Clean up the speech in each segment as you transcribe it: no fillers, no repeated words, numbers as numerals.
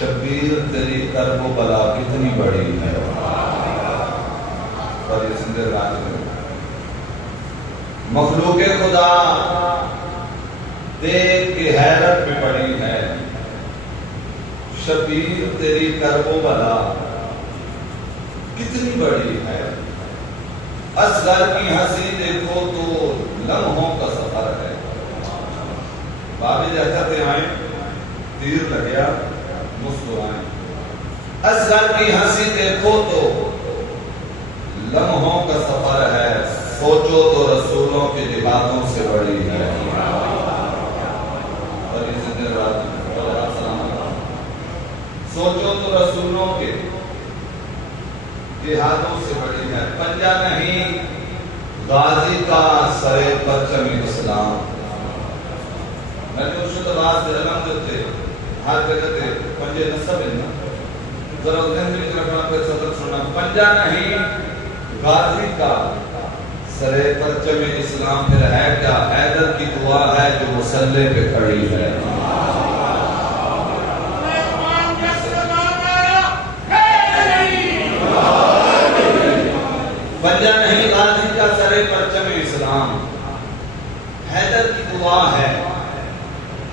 شبیر تیری کرب و بلا کتنی بڑی ہے اور یہ سندر راج میں مخلوق خدا دیکھ کے حیرت میں پڑی ہے شبیر تیری کرب و بلا کتنی بڑی ہے اصغر کی ہنسی دیکھو تو لمحوں کا سفر ہے بابی جاتے آئیں تیر لگیا مسکرائیں اصغر کی ہنسی دیکھو تو لمحوں کا سفر ہے سوچو تو رسولوں کے جہادوں سے بڑی ہے اور یہ زندہ رات سوچو تو رسولوں کے جہادوں سے بڑی ہے پنجہ نہیں غازی کا سر پرچم اسلام میں جو شدباز سے علم دیتے ہر جگہ تے پنجے نصب ہے نا ذرا ذہن میں رکھنا پہ صدر سننا پنجہ نہیں غازی کا سر پرچم اسلام پھر ہے کیا حیدر کی دعا ہے جو مسلح پہ کھڑی ہے پنجہ نہیں غازی کا سر پرچم اسلام حیدر کی دعا ہے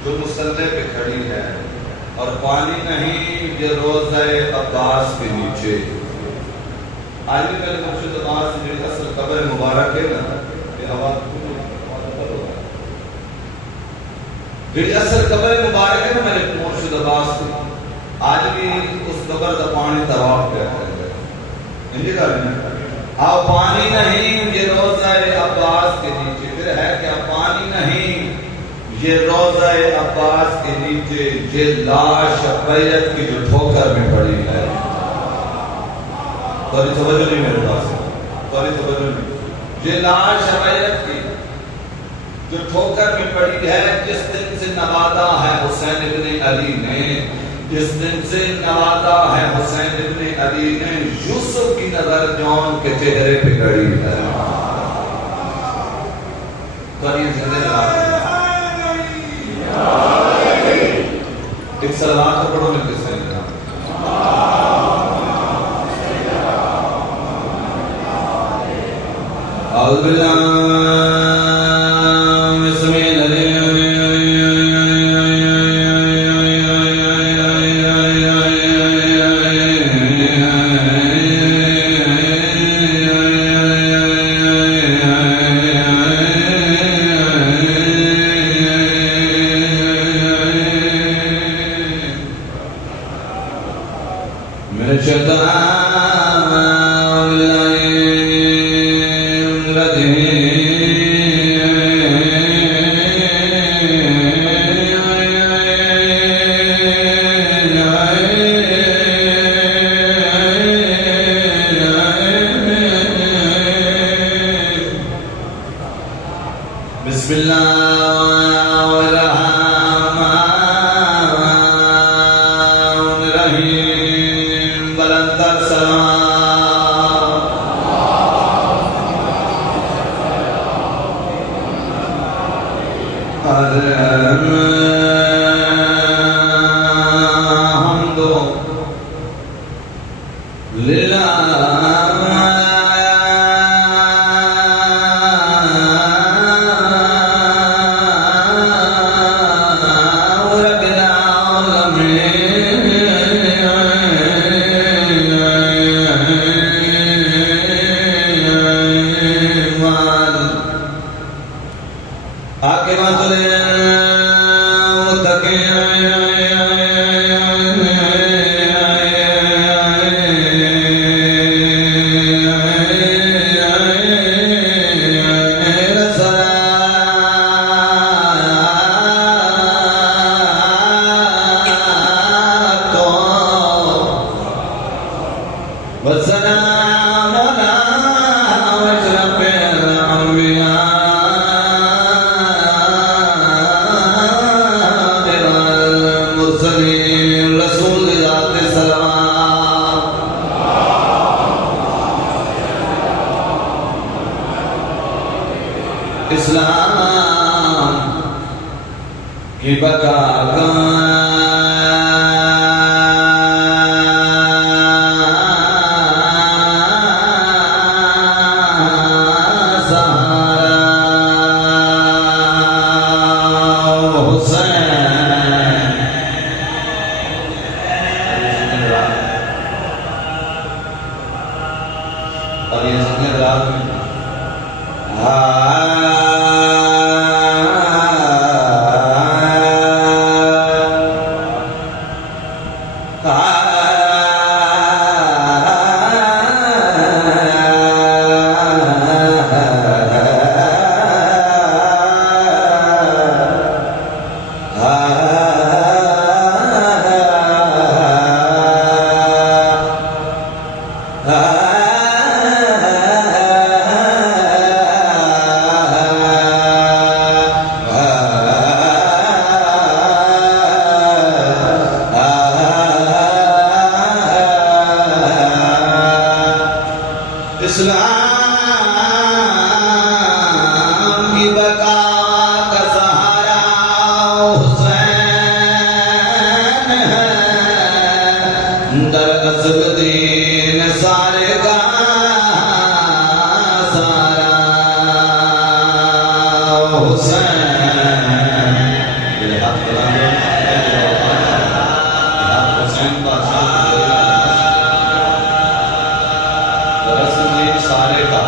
جو مسلح پہ کھڑی ہے اور پانی نہیں یہ روزہ عباس کے نیچے آج بھی پہلے مرشد عباس جنہی اصل قبر مبارک ہے نا یہ آواز جنہی اصل قبر مبارک ہے نا میرے مرشد عباس کی آج بھی اس قبر کا پانی طواف کہتا ہے انجی کا بھی نا آؤ پانی نہیں یہ روزہ عباس کے نیچے پھر ہے کیا پانی نہیں یہ روزہ عباس کے نیچے یہ لاش بیعت کی جو ٹھوکر میں پڑی ہے توری توجہ نہیں میرے پاس توری توجہ نہیں یہ لاش بیعت کی جو ٹھوکر میں پڑی ہے جس دن سے نوازا ہے حسین ابن علی نے جس دن سے نوازا ہے حسین ابن علی نے یوسف کی نظر جون کے چہرے پہ گڑی ہے توری زندہ رات ایک صلوات کو پڑھو ملتے سے اعوذ باللہ بسم اللہ بسم اللہ الرحمن الرحیم بلند السلام الحمد للہ اسلام کی بقا اور یہ سکنے رات میں اسلام کی بقا کا سہارا حسین ہے، در اصل دین سارے کا سارا حسین۔ یہ ہاتھ بنا دو، حسین بادشاہ سارے کا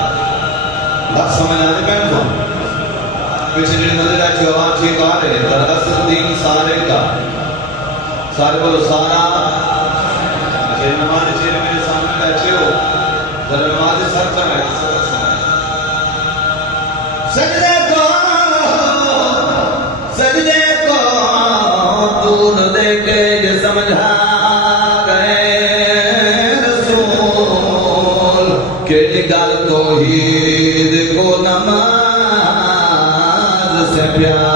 لفظ سمجھ آتے پہن تو پچھلی نظر ہے جواب ٹھیک آ رہے دراصل دین سارے کا سارے بولو سارا اچھے نمازی چیرے میرے سامنے بیٹھے ہو ذرا نمازی سر چمائے سجدے کو دور دے کے یہ سمجھا گئے کہ نگل توحید کو نماز سے پیارا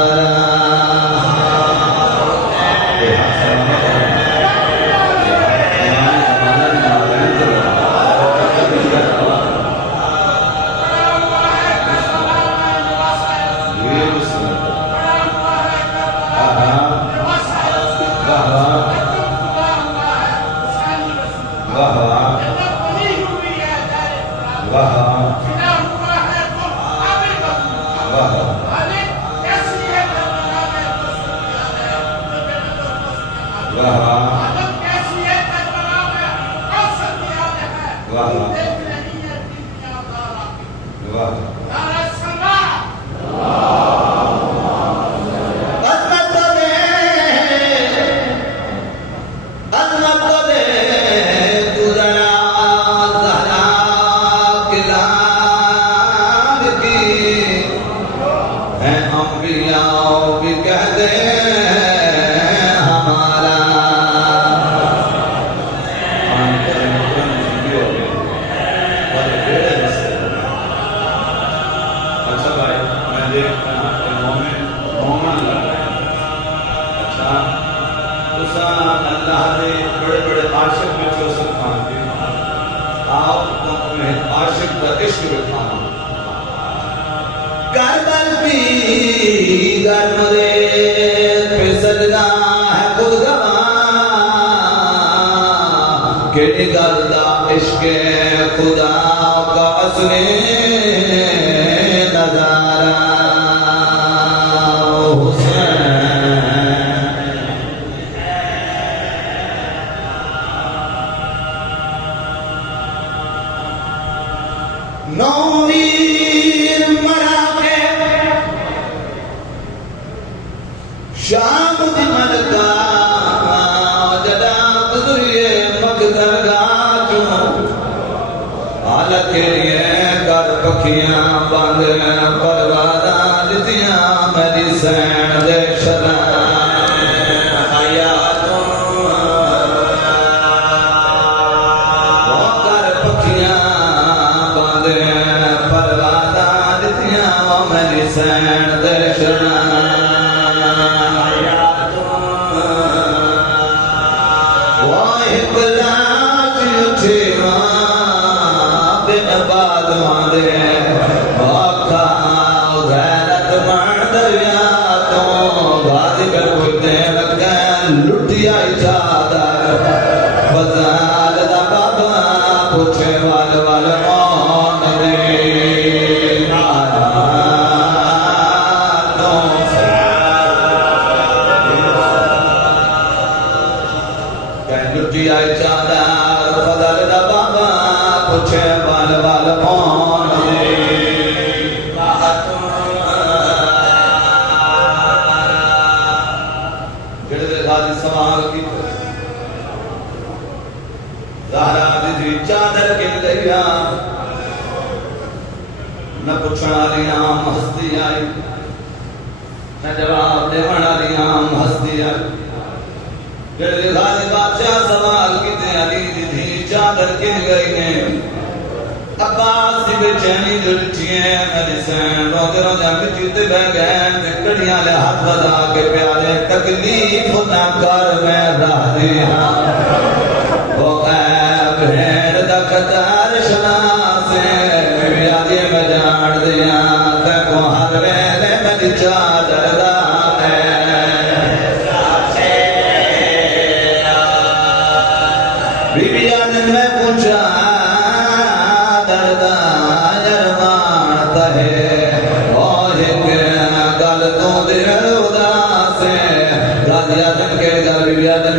اللہ نے بڑے بڑے عاشق میں جو سکھان دے آپ میں عاشق کا عشق بتانا کربل کی گرم ریت پہ سجدہ ہے خود گواہ کہ نگلتا عشق خدا کا اصلی نظارہ نویر مرا کے شام دی ملکہ جدا گزریے مقدرگاہ جو حالت کے لیے کر پکھیاں باندھ پروادہ جتیاں میری سین دے شران حیاتوں وہ کر پکھیاں میری سین دے شران واہ بلاج اٹھے بے عباد ماندے آقا غیرت مان دریا تو بھادی پر پھٹنے لگے لٹی آئی چادر فضال دا بابا پوچھے وال مون دے غازی سوال کی زہرا دی چادر کن گیا نہ پوچھنا لیا ہستی آئی نہ جواب دیونا لیا ہستی آئی جڑے غازی بادشاہ سوال کیتے علی دی چادر کن گئی نے عباس دی بے چینی جڑتی ہے میری سین روتے روتے مٹیتے بہ گئے کڑیاں لے ہاتھ بدا کے پیارے تکلیف نہ کر میں راضی ہاں وہ غیب بھیڑ دا قطار شناسے بیادی میں جان دیا تے کو ہر ویلے میری چادر دا ہے بی بی آدن میں پوچھا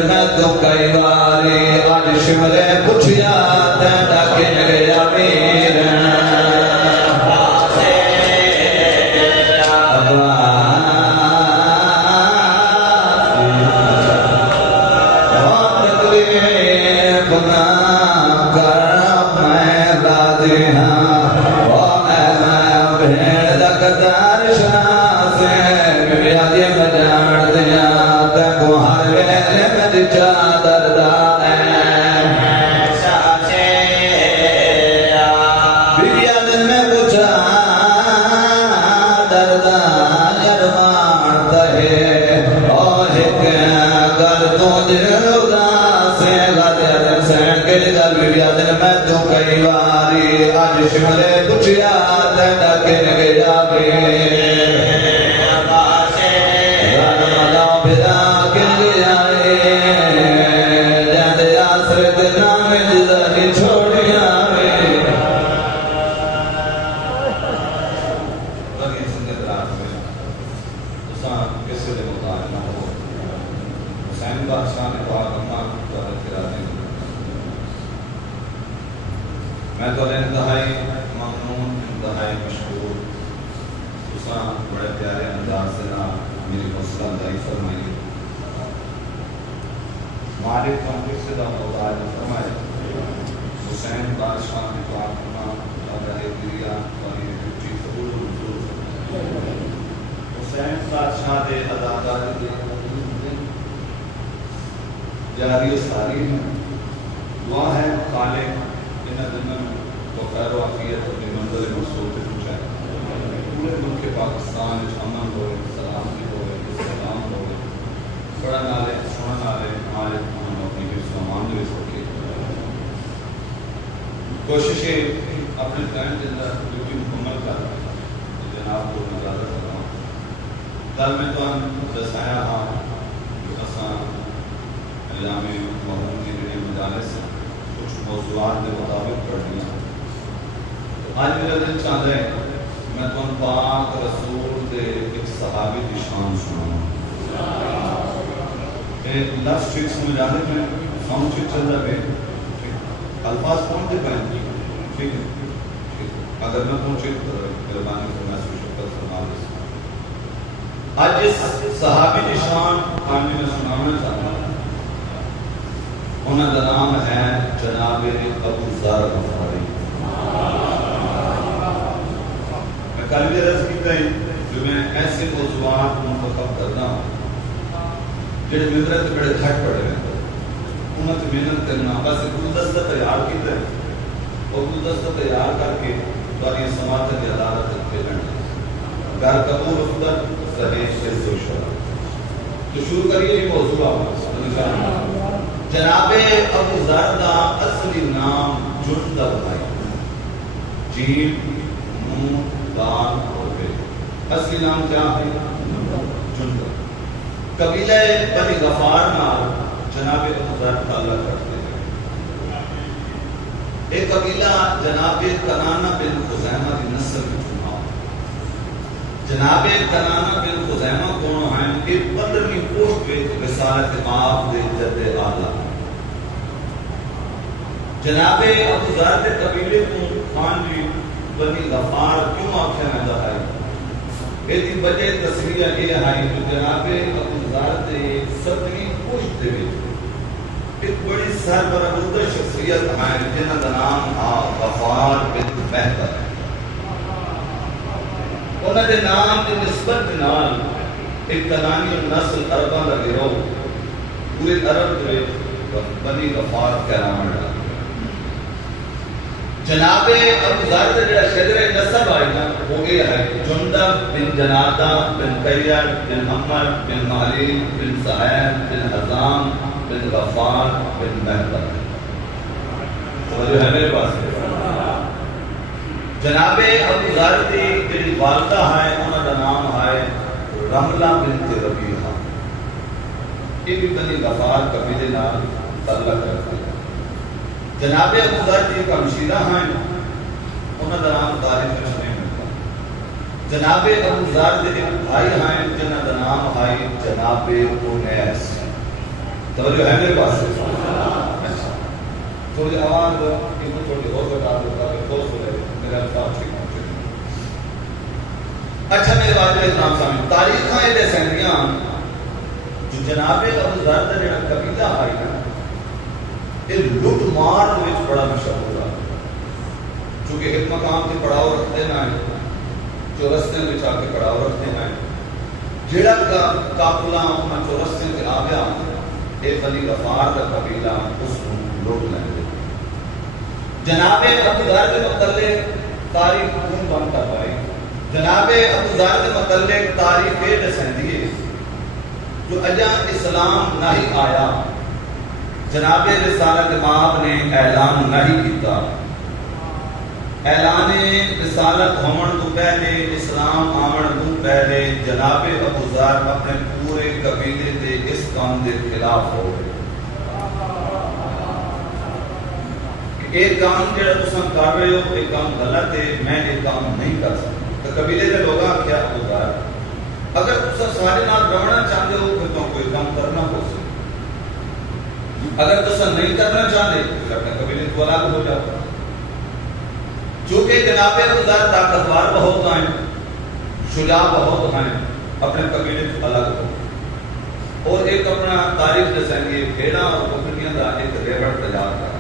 میں تو کئی باری آج شملے پوچھیا تیرا کن گیا میر تکلیف نہ کر میں راضی ہاں میں بھیڑ دا قطار شناسے بیادی میں جان دیا تکو ہر ویلے میری چادر دا ہے بیبی آدن میں پوچھا دردا یرمان تہے اور ایک گر تو دل اداس ہے غازی آدن سین کے لگل بیبی آدن میں تو کئی باری آج شملے پوچھیا تیرا کن گیا میں تو انتہائی ممنون انتہائی مشکور تساں بڑے پیارے انداز سے میری حوصلہ افزائی فرمائی مالک کمپلیکس سے محتاج فرمائے حسین بادشاہ نے دعا کرنا اگر دریا اور یہ ڈیوٹی قبول حضور حسین بادشاہ دے اداکاری دے جاری و ساری ہے دعا ہے خالق ان دنوں کو خیر و عافیت اپنی منزل مقصود پہ پہنچائے پورے ملک پاکستان امن ہوئے سلامتی ہوئے استحکام ہوئے بڑا نالے سونا نالے ہمارے ہم اپنی حفظ و امان میں سکے کوششیں اپنے ٹائم کے اندر ڈیوٹی مکمل کر جناب کو نظارہ کر رہا ہوں کل میں تو ہم دسایا ہاں اساں ایام محرم کی جڑی مجالس کچھ موضوعات کے مطابق پڑھ لیا آج میرا دل چاہتا ہے میں تم پاک رسول دے ایک صحابی کی شان سناؤں لفظ ٹھیک سمجھ آنے میں ساؤنڈ ٹھیک چل رہا ہے الفاظ پہنچتے پہن ٹھیک ہے اگر میں پہنچے تو مہربانی کو میں شکر فرما دے آج اس صحابی کی شان کہانی میں سنانا چاہتا ہوں انہوں کا نام ہے جناب ابو ذر غفاری میں کل بھی عرض کی تھی جو میں ایسے موضوعات منتخب کرنا ہوں جڑے ممبر بڑے گھٹ پڑے ہیں انہوں نے محنت کرنا بس گلدستہ تیار کیتا ہے اور گلدستہ تیار کر کے تاری سماعت کی عدالت پہ لڑنا گھر قبول افضل صحیح عز و شرف تو شروع کریے یہ موضوع آپ جناب ابو ذر دا اصلی نام جندب ہے جیم نون دال اور بے اصلی نام کیا ہے جندب قبیلہ بنی غفار نال جناب ابو ذر تعلق رکھتے ہیں ایک قبیلہ جناب کنانہ بن خزیمہ کی نسل کی چناؤ جناب کنانہ بن خزیمہ کونوں ہیں کہ 15ویں پوسٹ پہ رسالت آپ دے جد اعلیٰ جناب ابو ذر کے قبیلے کو خان جی بنی غفار کیوں آخیا جاتا ہے یہ وجہ تصویر یہ ہے کہ جناب ابو ذر کے 17ویں پشت دے وچ ایک بڑی سربراہ شخصیت ہے جنہاں دا نام غفار بن بہتر ہے. انہاں دے نام دی نسبت نال ایک کنانی نسل عرباں دا گروہ پورے عرب دے بنی غفار کہلاون لگا. جناب ابو ذر دا جڑا شجرہ نسب ہے نا وہ یہ ہے جندب بن جنادہ بن قیاد بن عمر بن مالک بن سعید بن حزام بن غفار بن بہتر. توجہ ہے میرے پاس. جناب ابو ذر دی جڑی والدہ ہے انہاں دا نام ہے رملہ بنت ربیعہ. یہ بھی بنی غفار قبیلے نال تعلق رکھتی ہے. جناب ابو ذر دی ایک ہمشیرہ ہیں انہاں دا نام تاریخ میں نہیں ملتا. جناب ابو ذر دے ایک بھائی ہیں جنہاں دا نام ہے جناب انیس. توجہ ہے میرے پاس. تھوڑی آواز دو کہ وہ تھوڑی اور بتا دو تاکہ ٹھوس ہو جائے میرے الفاظ ٹھیک پہنچے. اچھا میرے واجب اسلام سامنے تاریخاں یہ دسندیاں جو جناب ابو ذر دا جڑا قبیلہ ہے یہ لٹ مار وچ بڑا مشہور ہے. چونکہ ایک مقام تے پڑاؤ رکھتے ہیں جو رستے میں آ کے پڑاؤ رکھتے ہیں جڑا قافلہ انہاں جو رستے تے آ گیا یہ بنی غفار دا قبیلہ اس کو لوٹ لیندے. جناب ابو ذر کے متعلق تاریخ کون بنتا پائے. جناب ابو ذر کے متعلق تاریخ یہ دسندی ہے جو اجا اسلام نہیں آیا جناب رسالت مآب نے اعلان نہیں کیتا. اعلان رسالت ہومن تو پہلے اسلام آمن تو پہلے جناب ابو ذر اپنے پورے قبیلے دے اس کام دے خلاف ہو گئے. ایک کام جڑا تساں کر رہے ہو ایک کام غلط ہے میں یہ کام نہیں کر سکتا. تو قبیلے دے لوگاں کیا ابو ذر اگر تساں سارے نال رہنا چاہتے ہو پھر تو کوئی کام کرنا ہو سکتا. اگر تساں نہیں کرنا چاہتے تو اپنے قبیلے کو الگ ہو جاتا. چونکہ جناب ابو ذر طاقتور بہت ہیں شجاع بہت ہیں اپنے قبیلے کو الگ ہو اور ایک اپنا تاریخ دسیں گے بھیڑا اور بکریاں کا ایک ریوڑ تیار کر.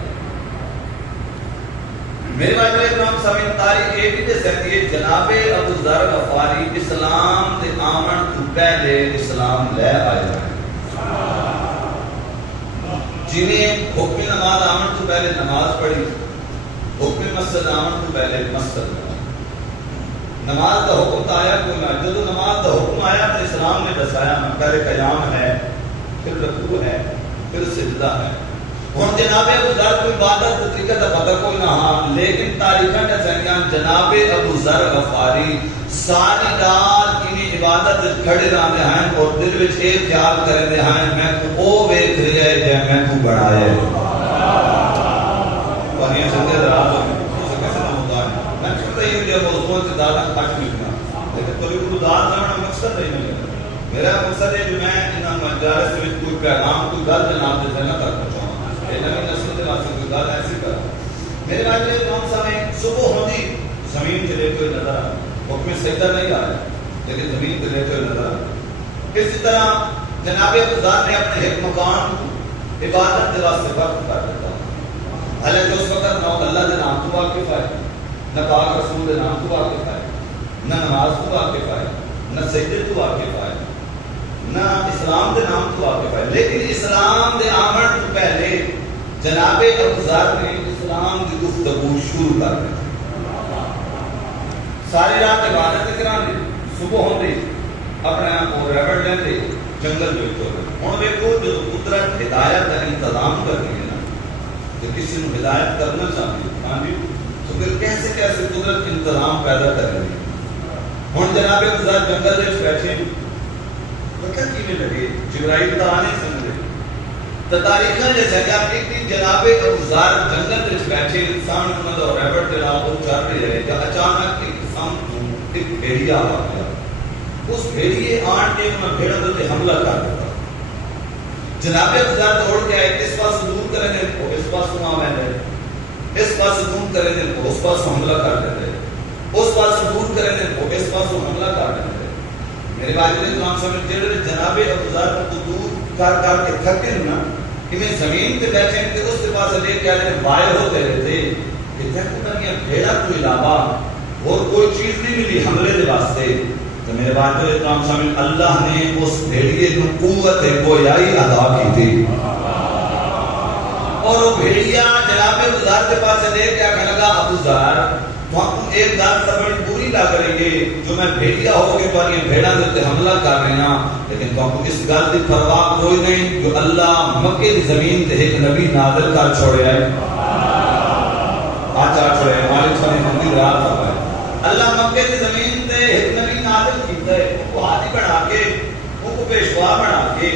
میرے بھائی اکرام سامعین تاریخ یہ بھی دسیں گے جناب ابو ذر غفاری اسلام دے آمن تو پہلے اسلام لے آئے ہیں. جنہیں حکم نماز آمن تو پہلے نماز پڑھی حکم مسجد آمن تو پہلے مسجد نماز کا حکم تو آیا کوئی نہ. جب نماز کا حکم آیا تو اسلام نے دسایا پہلے قیام ہے پھر رکوع ہے پھر سجدہ ہے. ہن جناب ابو ذر کوئی عبادت طریقہ کا پتہ کوئی نہ ہاں لیکن تاریخاں کا سنگیاں جناب ابو ذر غفاری ساری رات کی عبادت کھڑے رہتے ہیں اور دل وچ یہ خیال کرتے ہیں میں تو او ویکھ رہا ہے جے میں تو بنایا ہے. پانیاں سنگے رات اسے کیسے نہ ہوتا ہے میں کہتا ہوں یہ موضوع سے زیادہ کٹ لکھنا لیکن کوئی خدا کرنا مقصد نہیں ہے. میرا مقصد ہے جو میں ان مجالس میں کوئی پیغام کوئی گل جناب سے نہ کر پہنچاؤں نئی نسل کے واسطے کوئی گل ایسی کر. میرے بھائی کام سامنے صبح ہوتی زمین چلے کوئی نظر آ حکم سجدہ نہیں آیا لیکن زمین چلے کوئی نظر آ. اسی طرح جناب ابو ذر نے اپنے ایک مکان عبادت کے واسطے وقف کر دیتا. حالانکہ اس وقت نہ اللہ کے نام تو واقف ہے نہ پاک رسول کے نام تو واقف ہے نہ نماز تو واقف ہے نہ سجدے تو واقف ہے نہ اسلام کے نام تو واقف ہے. لیکن اسلام کے آمن تو پہلے جناب ابو ذر نے اسلام کی گفتگو شروع کر دی. ساری رات عبادت کرانی صبح ہوتی اپنے آپ کو ریوڑ لیندے جنگل جو ہوں دیکھو جب قدرت ہدایت کا انتظام کرنی ہے نا تو کسی نے ہدایت کرنا چاہتی ہاں جی تو پھر کیسے کیسے قدرت انتظام پیدا کر رہی ہے. ہوں جناب ابو ذر جنگل میں بیٹھے وقت کی میں لگے جبرائیل تو آنے سمجھے تو تاریخاں جیسے کہ آپ ایک دن جناب ابو ذر جنگل میں بیٹھے انسان انہوں نے ریوڑ دے رہا وہ چل رہے رہے کہ اچانک ایک انسان ایک بھیڑیا آ گیا. اس بھیڑیے آن کے انہوں بھیڑوں نے حملہ کر دیا. جناب ابو ذر دوڑ کے آئے اس پاس دور کریں دے کو اس پاس نہ آویں اس پاس دور کریں دے کو اس پاس حملہ کر دیتے اس پاس دور کریں دے کو اس پاس حملہ کر دیتے. میرے بھائی نے نام سمجھ جڑے جناب ابو ذر کو دور کر کے تھکے نا کہ میں زمین پہ بیٹھے ہیں کہ اس کے پاس لے کے آنے وائے ہوتے رہتے کہ تھکتا کہ بھیڑا کو علاوہ اور کوئی چیز نہیں ملی حملے دے واسطے. تو میرے بات جو اتنام شامل اللہ نے اس بھیڑیے کو قوت گویائی عطا کی تھی اور وہ بھیڑیا جناب ابوذر کے پاس لے کے آنے لگا ابوذر تو ہم ایک بات بڑی بری نہ کریں گے جو میں بھیڑیا ہو کے پر یہ بھیڑا دے حملہ کر رہے ہیں لیکن تو اس گل کی پرواہ کوئی نہیں جو اللہ مکے کی زمین تے ایک نبی نازل کر چھوڑے ہے آج چھوڑے ہیں مالک صلی اللہ رات ہے اللہ مکے کی زمین تے ایک نبی نازل کیتا ہے وہ ہاتھی بنا کے وہ کو پیشوا بنا کے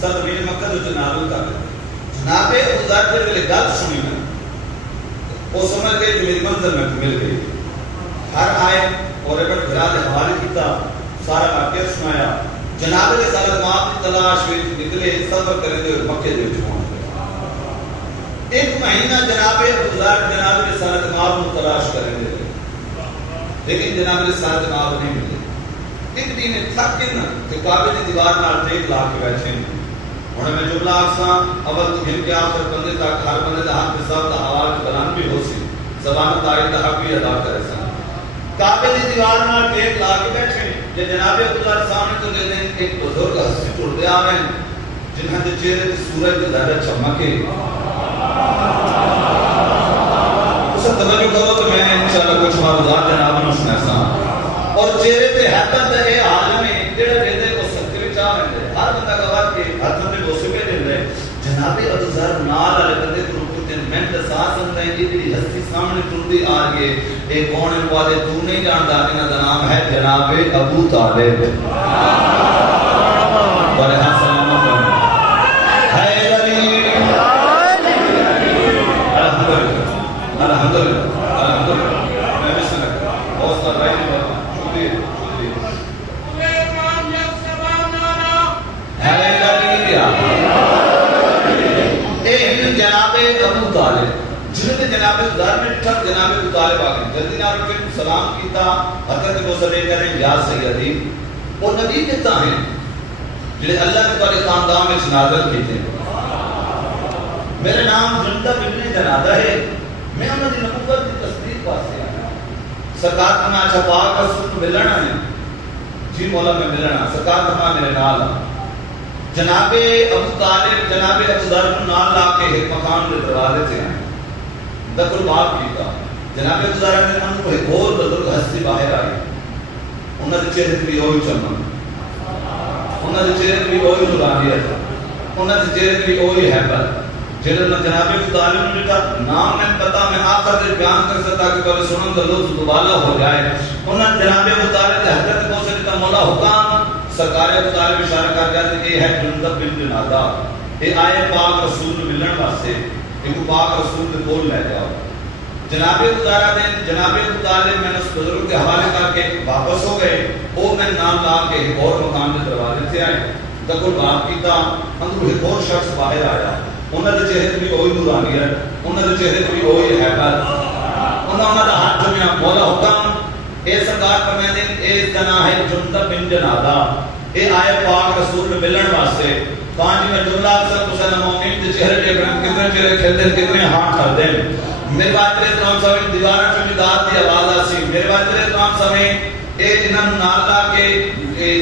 سب زمین مکہ جو نازل کر رہے جناب ابوذر پھر میرے گل سنی میں وہ سمجھ گئے کہ میری منزل میں مل گئی. ہر آئے اور ایک گھرا دے حوالے کیتا سارا واقعہ سنایا. جناب کے ساتھ ماں کی تلاش میں نکلے سفر کرے تو مکے دے وچ پہنچ گئے. ایک مہینہ جناب ابوذر جناب کے ساتھ ماں کو تلاش کرے لیکن جناب کے ساتھ ماں نہیں ملے. ایک دن تھک کے نا کہ کعبے کی دیوار نال ٹیک لا کے بیٹھے اور میں جملہ آساں اول تو گھر کے آخر بندے تک ہر بندے دا حق حساب دا حوال کلام بھی ہو سی زبان تاریخ دا حق بھی ادا کرے سن. کعبے دی دیوار نال ٹیک لا کے بیٹھے جے جناب ابوذر سامنے تو دے دیں ایک بزرگ ہستی ٹردے آ رہے ہیں جنہاں دے چہرے تے سورج دے ظاہر چمکے. اسے توجہ کرو تو میں انشاءاللہ کچھ معروضات جناب نو سناساں اور چہرے تے حیرت دے اے عالم ہے جڑا دے کو سکتے وچ آ رہے ہر بندہ گواہ کے ہاتھ میں بوسے دے رہے جناب ابوذر نال والے بندے کو کچھ دن میں احساس ہوندا ہے یہ جڑی ہستی سامنے ٹردی آ رہی ہے اے کون ہے والے تو نہیں جاندا انہاں دا نام ہے جناب ابو طالب. بڑے ہاں سلام ہے علی الحمدللہ الحمدللہ میں بھی سنا بہت سارا ہے شکریہ جناب ابو طالب جنہوں نے جناب ابوذر میں ٹھک جناب ابو طالب آگئے جلدی نال کے سلام کیتا حضرت کو صلی اللہ علیہ یا سیدی وہ نبی کہتا ہے جنہیں اللہ کے بارے خاندان میں نازل کیتے میرے نام جندب ابن جنادہ ہے میں انہوں نے نبوت کی تصدیق واسطے آیا سرکار کا میں اچھا پاک رسول ملنا ہے جی مولا میں ملنا سرکار کا میرے نال جناب ابو طالب جناب ابوذر کو نال لا کے ایک مکان دے دروازے سے آئے دکر باب کیتا جناب ابوذر نے ان کو ایک اور بزرگ ہستی باہر آئی انہاں دے چہرے تے وہی چمک انہاں دے چہرے تے وہی نورانیت انہاں دے چہرے تے وہی ہیبت جنہاں جناب ابو طالب نے کہا نام میں پتہ میں آخر دے بیان کر سکتا کہ پہلے سنن دا لطف دوبالا ہو جائے انہاں جناب ابو طالب نے حضرت کو سے کہا مولا حکام سرکار ابو طالب اشارہ کر جاتے کہ یہ ہے جندب بن جنادہ یہ آئے پاک رسول ملن واسطے ایک پاک رسول کے کول لے جاؤ. جناب ابوذر نے جناب ابو طالب میں اس بزرگ کے حوالے کر کے واپس ہو گئے وہ میں نام لا کے ایک اور مقام کے دروازے سے آئے دکل باب کیتا اندر ایک اور شخص باہر آیا انہاں دے چہرے تے وہی نورانیت انہاں دے چہرے تے وہی ہیبت انہاں دا ہاتھ جمیا مولا حکم اے سرکار فرماتے ہیں اے جنا ہے جندب بن جنادہ اے آئے پاک رسول ملن واسطے پانچ میں جملہ اکثر حسین مومن کے چہرے کے برہم کتنے چہرے کھلتے کتنے ہاتھ کھلتے ہیں میرے بات کرے تمام سمیں دیوارہ چونی داد دی آواز آسی میرے بات کرے تمام سمیں اے جنہاں نال لا کے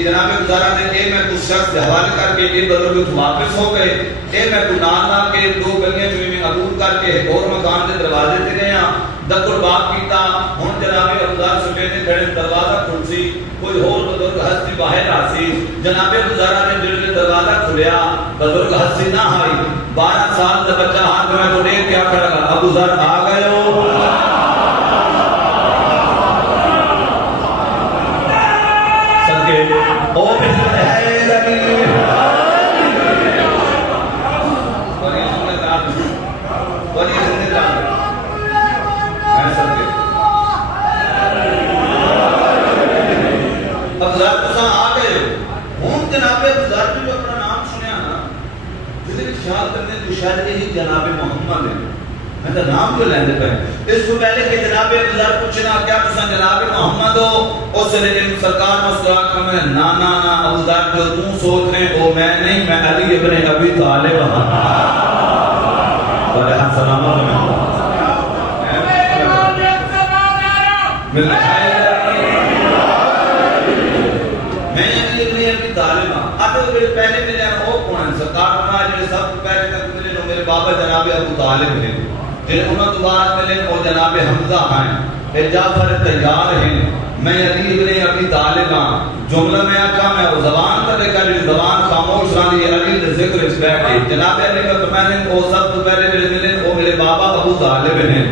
جناب ابوذر نے اے میں کچھ شخص دے حوالے کر کے اے بزرگ واپس ہو گئے اے میں کو نال لا کے دو گلیاں چونی میں عبور کر کے اور مکان دے دروازے تے گئے دکل باب کیتا ہن جناب ابوذر سپینے کھڑے دروازہ کھل سی کوئی اور بزرگ ہستی باہر آسی جناب ابوذر نے جڑے دروازہ کھلیا بزرگ ہستی نہ آئی 12 سال دا بچہ ہاتھ میں کو دیکھ کیا کھڑا گا ابوذر آ گئے ہو صدقے او ہے لگی بڑی زندگی ابوذر تو آ گئے ہوں جناب ابوذر بھی اپنا نام سنیا نا جس نے خیال کرنے تو شاید یہی جناب محمد ہے میں تو نام کیوں لیندے پہ اس کو پہلے کہ جناب ابوذر پوچھنا کیا تساں جناب محمد ہو اس نے سرکار مسکرا کر میں نا نا نا ابوذر جو تو سوچ رہے وہ میں نہیں میں علی ابن ابی طالب ہوں بڑے سلامت میں پہلے ملے وہ کون سرکار فرمایا جڑے سب پہلے تک ملے نو میرے بابا جناب ابو طالب ہیں جن انہوں تو بعد ملے وہ جناب حمزہ ہیں اے جعفر تیار ہیں میں علی ابن ابی طالب ہاں جملہ میں آقا میں وہ زبان کا دیکھا جو زبان خاموش رہی ہے علی نے ذکر اس بیٹھے جناب علی کا فرمایا وہ سب تو پہلے ملے ملے وہ میرے بابا ابو طالب ہیں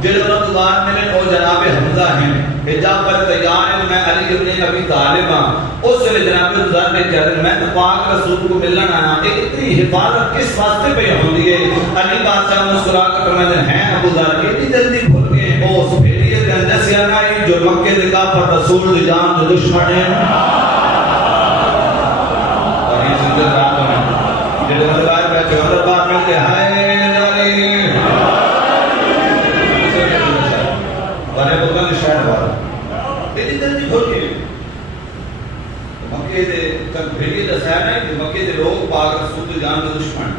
جن انہوں تو بعد ملے وہ جناب حمزہ ہیں اے جعفر تیار ہیں میں علی ابن ابی طالب ہاں اس سے جناب ابوذر نے کہا میں تو پاک رسول کو ملنا آیا کہ اتنی حفاظت کس واسطے پہ ہوتی ہے علی بادشاہ مسکرا کر فرماتے ہیں ابوذر اتنی جلدی بھول گئے وہ اس بھیڑیے کے اندر سے آنا ہے جو مکے کے کافر رسول دی جان جو دشمن ہیں اور یہ زندہ رات میں جب دربار بیٹھے اور دربار میں کہ ہائے علی بڑے بزرگ شہر والا اتنی جلدی بھول گئے مکے دے تک بھیڑی دسایا نہیں کہ مکے دے لوگ پاک رسول دی جان دے دشمن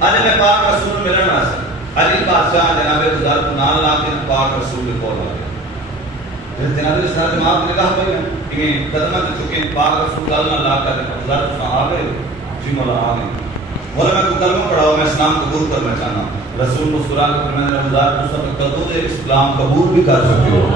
آج میں پاک رسول ملنا سا علی بادشاہ جناب ابوذر کو نال لا کے پاک رسول کے کول آ گئے جناب اسلام جماعت نے کہا بھائی کہ قدمہ تے چکے پاک رسول اللہ لا کر ابوذر کو آ گئے جی مولا آ گئے مولا میں کو کلمہ پڑھاؤ میں اسلام قبول کرنا چاہنا رسول مسکرا کر میں نے ابوذر کو سب کدو دے اسلام قبول بھی کر سکتے ہو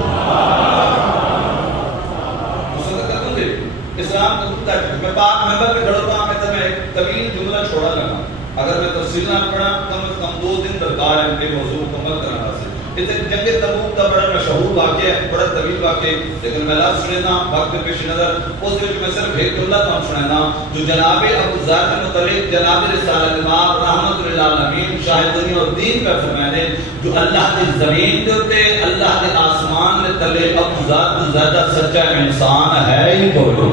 اسلام قبول کر میں پاک ممبر پہ کھڑا ہوں میں تمہیں ایک طویل جملہ چھوڑا لگا اگر میں تفصیل نہ پڑھا کم از کم 2 دن درکار ہے کہ موضوع مکمل کرنا سے اس جنگ تبوک کا بڑا مشہور واقعہ ہے بڑا طویل واقعہ لیکن میں لفظ سننا وقت پیش نظر اس وچ میں صرف ایک جملہ تو سنانا جو جناب ابوذر کے متعلق جناب رسالت ماب رحمت للعالمین شاہد دنیا اور دین کا فرمانے جو اللہ کی زمین کے اوپر اللہ کے آسمان کے تلے ابوذر تو زیادہ سچا انسان ہے ہی کوئی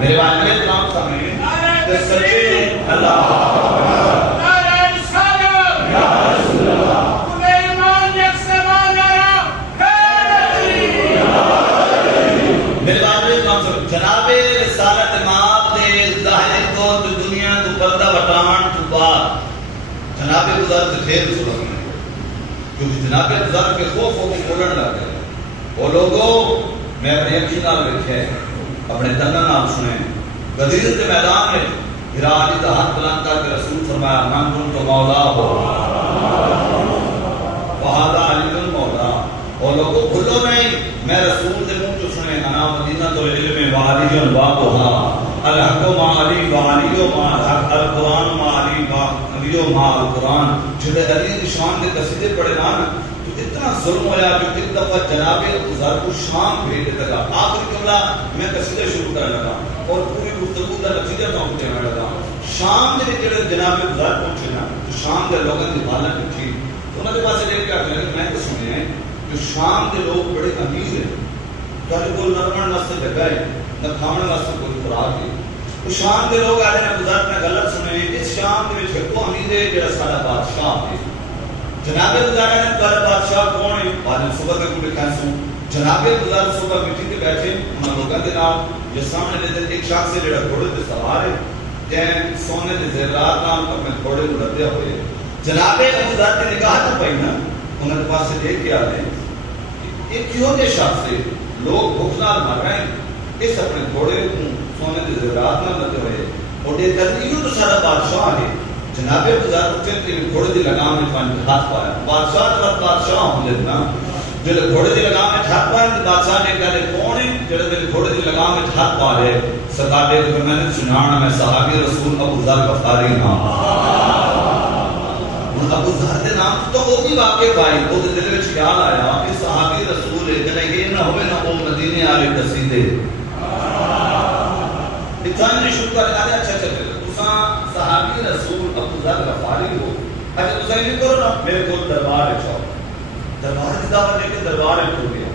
میرے والد اسلام سامنے سچے اللہ جناب رسالت ماب دے ظاہر کو دنیا کو پردہ وٹان تو بعد جناب ابوذر سے ڈھیر ضرورت نہیں کیونکہ جناب ابوذر کے خوف ہو کے بولن لگ گئے وہ لوگوں میں اپنی اکھی نال دیکھے اپنے دنوں نال سنے غدیر کے میدان میں ہرا علی کا ہاتھ بلند کر کے رسول فرمایا من کن تو مولا ہو وہذا علی بن مولا وہ لوگوں بھولو نہیں میں رسول دے منہ تو سنے انا مدینہ تو علم وعلی واقعہ الحق ما علی وعلی ما الحق القرآن ما علی وعلی ما القرآن جڑے علی کی شان کے قصیدے پڑھے نا تو اتنا ظلم ہوا جو ایک دفعہ جناب ابوذر کو شام بھیج دیتا گا آخری جملہ میں قصیدے شروع کرنے لگا اور پوری گفتگو کا نتیجہ میں پہنچنے لگا شام دے جڑے جناب ابوذر پہنچے نا تو شام دے لوگوں کی حالت پوچھی تو انہوں نے پاس لے کے آتے ہیں میں تو سنے ہیں کہ شام کے لوگ بڑے امیر ہیں کہ کوئی نرمن واسطے جگہ ہے نہ کھانے واسطے کوئی خوراک ہے تو شام کے لوگ آتے ہیں ابوذر نے غلط سنے اس شام کے وچ کو امیر ہے جڑا سارا بادشاہ ہے جناب ابوذر نے کہا بادشاہ کون ہے آج صبح کے کوئی لکھا سو جناب ابوذر صبح میٹنگ تے بیٹھے ان لوگوں کے نال جو سامنے دے ایک شخص ہے جڑا گھوڑے تے سوار ہے جن سونے دے زیورات نال اپنے گھوڑے کو لدیا ہوئے جناب ابوذر کی نگاہ تے پئی نا انہاں کے پاس دیکھ کے آتے ہیں یہ کیوں دے شخص سے لوگ بھوک نال مر رہے ہیں اس اپنے گھوڑے کو سونے دے زیورات نال لدے ہوئے اور یہ کر تو سارا بادشاہ ہے جناب ابوذر اٹھے تے گھوڑے دی لگام میں پنج ہاتھ پایا بادشاہ تے بادشاہ ہوندے نا جڑے گھوڑے دی لگام میں ہاتھ پایا تے بادشاہ نے کہا کون ہے جڑے گھوڑے دی لگام میں ہاتھ پا رہے سرکار نے کہ میں نے سنانا میں صحابی رسول ابوذر غفاری ہاں ابوذر دے نام تو وہ بھی واقع بھائی وہ دل وچ خیال آیا کہ صحابی رسول ہے کہ یہ نہ ہوے نہ وہ مدینے والے قصیدے اتنا شکر ہے اچھا چلے صحابی رسول ابوذر غفاری ہو اچھا تو یہ کرو نا میرے کو دربار ہے چاہو دربار کی دعوت لے کے دربار ہے کھول گیا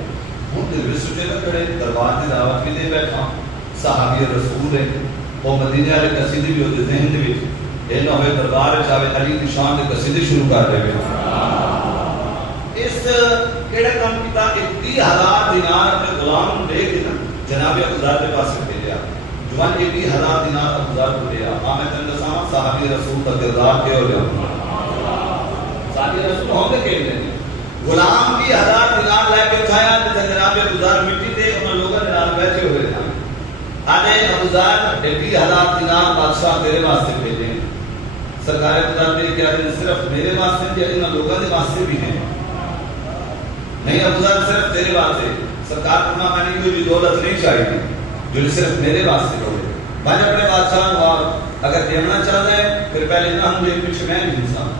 ہوں دل میں سوچے نہ کھڑے دربار کی دعوت بھی دے بیٹھا صحابی رسول ہے وہ مدینے والے قصیدے بھی ہوتے ذہن دے وچ یہ نہ ہوئے دربار چاہے علی کی شان کے قصیدے شروع کر رہے ہیں. اس کیڑا کام کیتا کہ 30,000 دینار اپنے غلام دے کے جناب ابوذر کے پاس بھیجا. جوان یہ 20,000 دینار ابوذر کو دیا. میں تن دساں صحابی رسول کا کردار کیا ہو گیا. صحابی رسول ہوں گے کہ غلام 20,000 دینار لے کے کھایا تے جناب ابوذر مٹی دے ان لوگوں نے نال بیٹھے ہوئے تھے. آنے ابوذر 20,000 دینار بادشاہ تیرے واسطے بھیجے. سرکار ابوذر نے کیا دن صرف میرے واسطے یا ان لوگوں کے واسطے بھی ہیں. نہیں ابوذر صرف تیرے واسطے. سرکار فرما میں نے کوئی دولت نہیں چاہیے جو صرف میرے واسطے ہو. میں نے اپنے بادشاہ کو اگر دینا چاہتا ہے پھر پہلے نہ ہم یہ پیچھے میں نہیں انسان.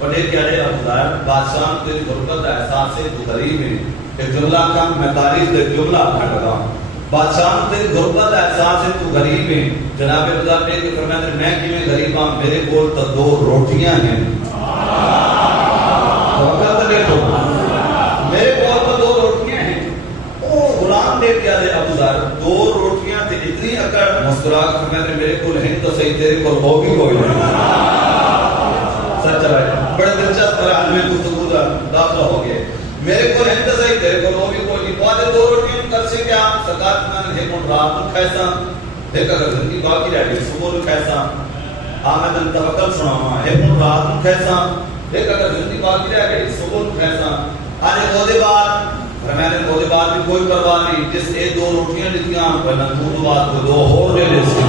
اور یہ کیا ہے ابوذر بادشاہ تیری غربت کا احساس ہے تو غریب ہے. ایک جملہ کا میں تاریخ سے جملہ پڑھ رہا ہوں. بادشاہ تیری غربت کا احساس ہے تو غریب ہے. جناب ابوذر نے کہ فرمایا میں کیویں غریب ہوں میرے کول تو 2 روٹیاں ہیں. توکل تے تو میرے کول تو 2 روٹیاں ہیں. او غلام دے کیا دے ابوذر 2 روٹیاں تے اتنی اکڑ مسکرا کے فرمایا میرے کول ہیں تو صحیح تیرے کول وہ بھی کوئی نہیں. سچ ہے بڑے دلچسپ مرحلے میں گفتگو کا داخلہ ہو گیا. میرے کو نہیں تو صحیح تیرے کو وہ بھی کوئی نہیں. بعد 2 روٹیاں کر سے کیا سرکار نے ایک من رات کو کھیسا ایک اگر زندگی باقی رہ گئی صبح کو کھیسا. آمد ان توکل سناواں ایک من رات کو کھیسا ایک اگر زندگی باقی رہ گئی صبح کو کھیسا. آنے دو بعد میں نے دو بعد بھی کوئی پرواہ نہیں. جس نے 2 روٹیاں دیتیاں پہلا دو بعد کو 2 اور لے لے سی.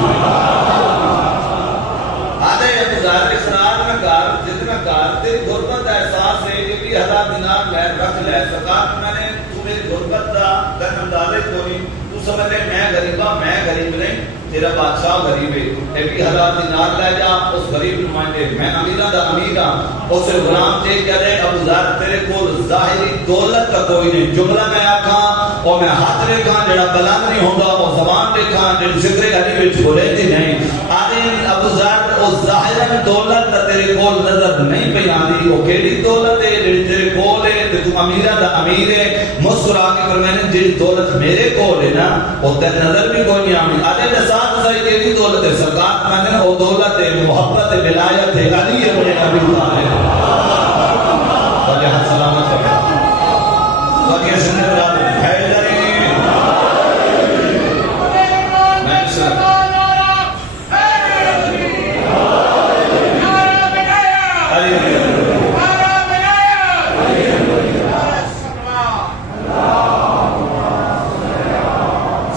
آدھے ابوذر اسرار میں کار جتنا کار تیری غربت کا احساس ہے کہ 20,000 دینار لے رکھ لے. سرکار میں نے تو میری غربت کا گن اندازے کو نہیں. تو سمجھ لے میں غریبہ میں غریب نہیں تیرا بادشاہ غریب ہے. 20,000 دینار لے جا اس غریب نمائندے میں امیرہ دا امیر ہاں. اس غلام تے کہہ دے ابوذر تیرے کول ظاہری دولت کا کوئی نہیں. جملہ میں آکھاں اور میں ہاتھ رکھاں جڑا بلند نہیں ہوندا وہ زبان رکھاں جڑی ذکر علی وچ بولے تے نہیں. آدھے ابوذر او ظاہر دولت تیرے کول نظر نہیں پئی آندی. او کیڑی دولت ہے جڑی تیرے کول ہے تے تو امیرہ دا امیر ہے. مسکرا کے فرمایا جڑی دولت میرے کول ہے نا او تے نظر بھی کوئی نہیں آندی. آدھے دے ساتھ صحیح کیڑی دولت ہے. سرکار میں نے او دولت ہے محبت ہے ولایت ہے علی ابن ابی طالب. وجہ سلامت ہے وجہ سنت رات ہے لری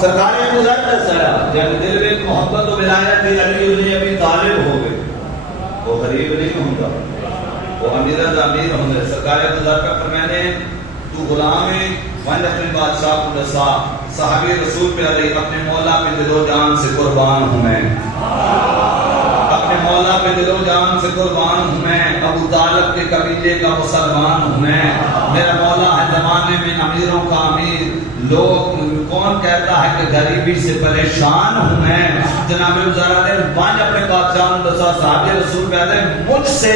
سرکار ابوذر کا سایہ جب دل میں محبت و ولایت ہے علی ابن ابی طالب ہو گئے. وہ غریب نہیں ہوندا وہ امیرہ دا امیر ہوندا. سرکار ابوذر کا فرمانے تو غلام ہے من اپنے بادشاہ کو دسا صحابی رسول پہ علیہ اپنے مولا پہ دل و جان سے قربان ہوں میں. اپنے مولا پہ دل و جان سے قربان ہوں میں. ابو طالب کے قبیلے کا مسلمان ہوں میں. میرا مولا ہے زمانے میں امیروں کا امیر. لوگ کون کہتا ہے کہ غریبی سے پریشان ہوں میں. جناب ابوذر نے پانچ اپنے بادشاہ نے دسا صحابی رسول پہ علیہ مجھ سے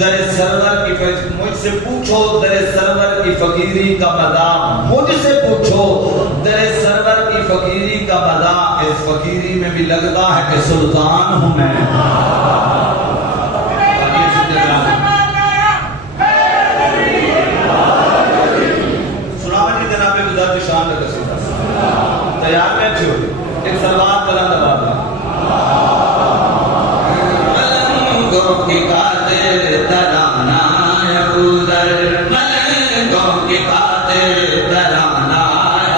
در سرور کی مجھ سے پوچھو در سرور کی فقیری کا مدہ. مجھ سے پوچھو در سرور کی فقیری کا مدہ. اس فقیری میں بھی لگتا ہے کہ سلطان ہوں میں. سناوٹی جناب ابوذر کی شان کا قصیدہ تیار میں چھو ایک سلوات بلند آواز ملنگوں کی خاطر ترانہ ابوذر ملنگوں کی خاطر ترانہ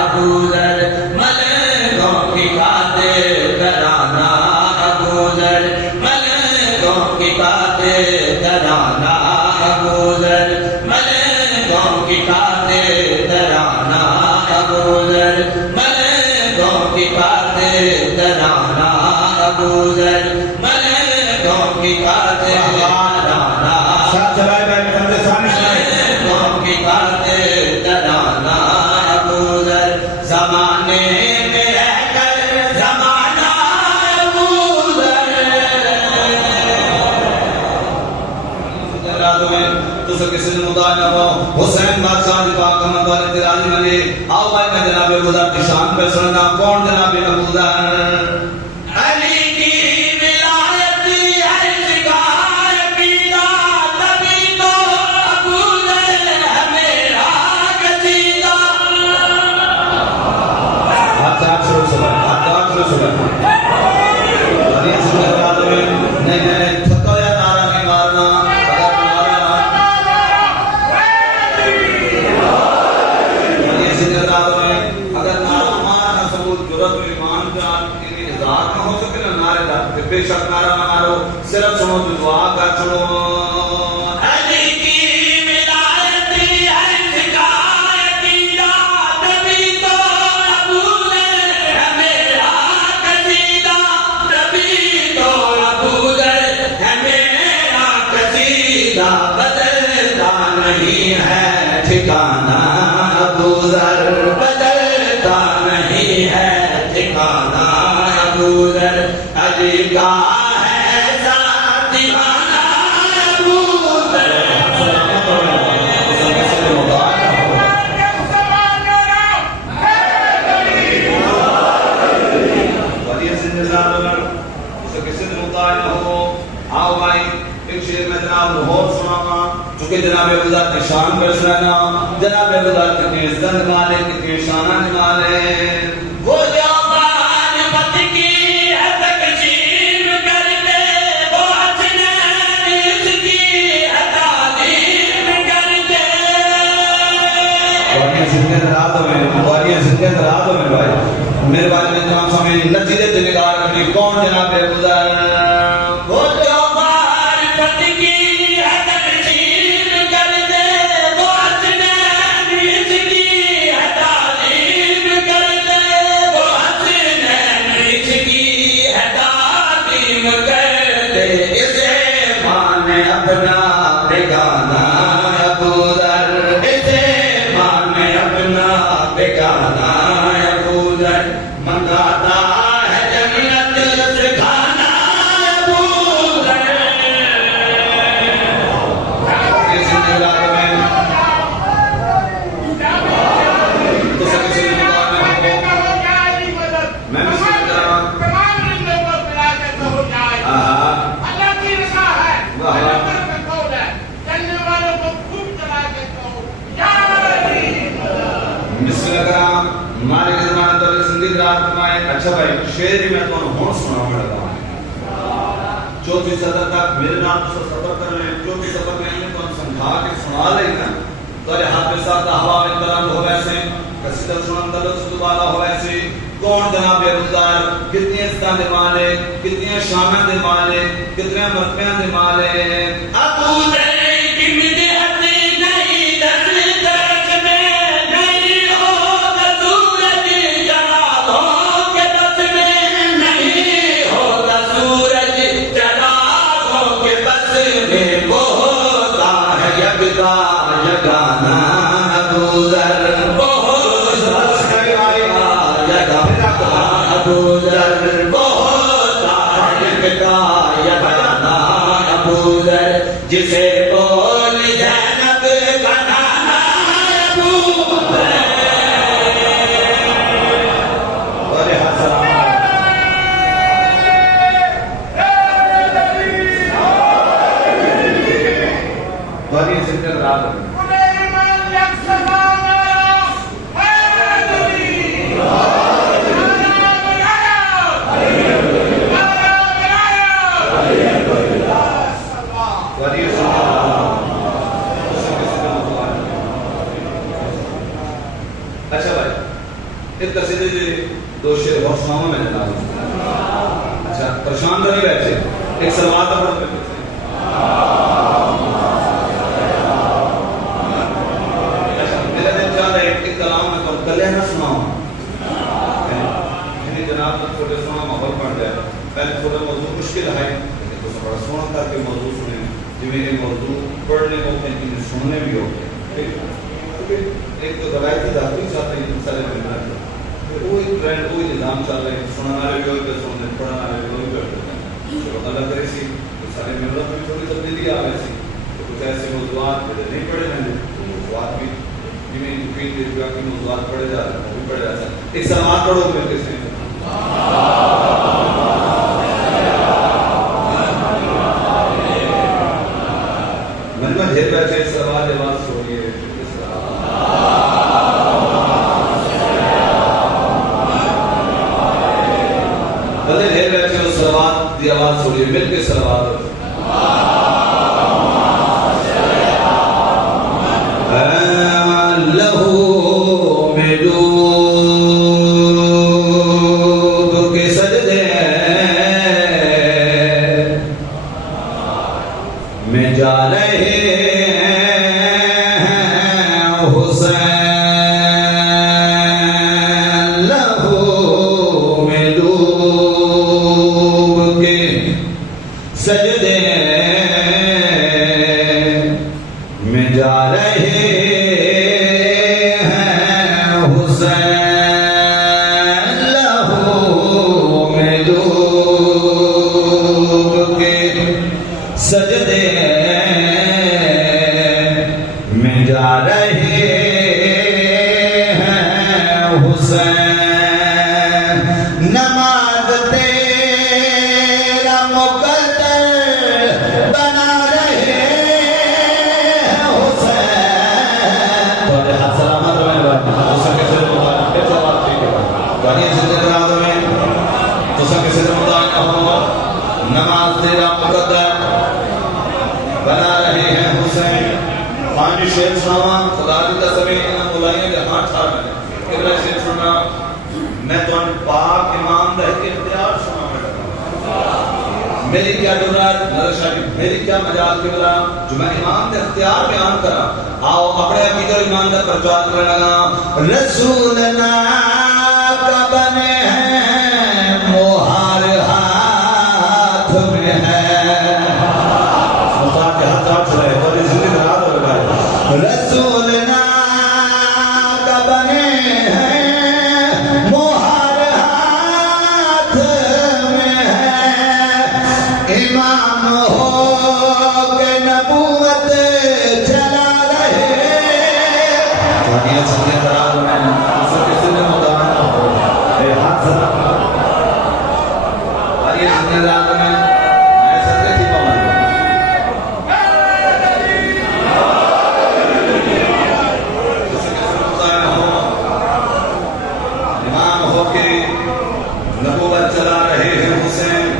ابوذر ملنگوں کی خاطر ترانہ ابوذر ملنگوں کی خاطر ترانہ ابوذر ملنگوں کی خاطر ترانہ ابوذر ملنگوں کی خاطر ترانہ ابوذر ملنگوں کی خاطر ترانہ ملنگوں کی خاطر ترانہ ابوذر. زمانے میں رہ کر زمانہ ابوذر تو سے کسی نے مدعا نہ ہو. حسین بادشاہ دی پاک محمد والے تیراجی ملے. آؤ بھائی میں جناب ابوذر کی شان پہ سننا. کون جناب ابوذر؟ علی کی ولایت علی ہمارے دار پہ بے شک نعرہ نہ مارو صرف سنو تو دعا کا سنو ٹھکانہ ابو ذر بدلتا نہیں ہے ٹھکانہ ابو ذر علی کا ہے ذات دیوانہ ابو ذر آؤ بھائی ایک شعر میں جناب لاہور سنانا چونکہ جناب ابو ذر کی شان پر سنانا جناب ابو ذر کتنے عزت نمالے کتنے شانہ نمالے وہ جو معرفت کی ہے تقسیم کر دے وہ حسنین اس کی ہے تعلیم کر دے والی زندگی راتوں میں بھائی میرے بارے میں تمام سامنے نتیجے سے نگاہ رکھنی کون جناب ابو ذر وہ جو معرفت کی ہے تقسیم کر دے وہ حسنین اس کی ہے تعلیم کر دے وہ حسنین اس کی ہے تعلیم کر دے اسے مانے اپنا بیگانہ ابو ذر اسے مانے اپنا بیگانہ ابو ذر منگاتا ہے جنت سے کھانا ابو ذر یہ زندگی راتوں میں تو سب سے نگاہ میں میں بھی سن رہا ہوں بسم اللہ کرام مالک زمان تو زندگی رات میں اچھا بھائی شعر میں تو ہون سنا پڑتا ہوں چوتھی صدر تک میرے نام سے سفر کر رہے ہیں چوتھی سفر میں انہیں تو سمجھا کے سنا لینا تو ہاتھ میں ساتھ ہوا میں بلند ہو ویسے کسی طرح سنن دلت سدوالا ہو ویسے کون جناب ابو ذر کتنی عزتاں دے مالک کتنی شاناں دے مالک کتنے مرتبیاں دے مالک ابو ذر کی مدحت نہیں دسترس میں نہیں ہوگا سورج چراغوں کے بس میں نہیں ہوگا سورج چراغوں کے بس میں وہ ہوتا ہے یکتا یگانہ ابو ذر وہ ہوتا ہے یکتا ابو ذر وہ ہوتا ہے یکتا یگانہ ابو ذر جسے بول زینب کا نانا ابو ذر اور حسن بڑی زندگی رات میں بڑی اچھا بھائی ایک قصیدے سے دو شعر بہت سناؤں میں جناب اچھا پریشان تو نہیں بیٹھے ایک سلوات کا پڑھ پہ میرا دل چاہ رہا ہے ایک کلام میں تو کلے نہ سناؤں یعنی جناب تک چھوٹے سونا ماحول پڑ جائے پہلے تھوڑا موضوع مشکل ہے لیکن تو بڑا سونا کر کے موضوع سنیں جو میرے موضوع پڑھنے ہوتے ہیں کہ سننے بھی ہوتے ہیں ایک تو روایتی ذاتی چاہتے ہیں سارے ملنا وہی ٹرینڈ وہی نظام چل رہے ہیں سننا والے بھی ہوتے ہیں سننے پڑھنا والے بھی ہوتے ہیں چلو اللہ کرے سی سارے ملت میں تھوڑی تبدیلی آ رہی سی تو کچھ ایسے موضوعات نہیں پڑھے میں نے موضوعات بھی کی موضوعات پڑھے جا رہے ہیں وہ بھی پڑھے جا رہے ہیں ایک سلوات پڑھو میں کس نے من میں ڈھیر بیٹھے سلوات جواب چھوڑیے بندے ڈھیر بیٹھے اس سلوات دی آواز چھوڑیے مل کے سلوات لہو میں ڈوب کے سجدے تیرا مقدر بنا رہے ہیں حسین خانی شیر سناوا خدا کی قسم انہاں مولائیاں دے ہاتھ ٹھار میں قبلہ شیر سنا میں تو پاک امام رہ کے اختیار سنا میری کیا ضرورت نظر شریف میری کیا مجال قبلہ جو میں امام دے اختیار بیان کرا آؤ اپنے عقیدہ ایمان دے پرچار کرنے لگا رسولنا کا بنے ہیں مہار ہاتھ میں ہے مصطفیٰ کے ہاتھ رہے اور اس دن رات ہو گئے رسولنا کا بنے ہیں مہار ہاتھ میں ہے امام ہو کے نبوت چلا رہے دنیا سنگے خراب ہوئے ہیں اسے کسی نے مدعا ہو اے ہاتھ سنا اور یہ سنگے رات میں ایسا کسی پاؤں امام ہو کے نبوت چلا رہے ہیں حسین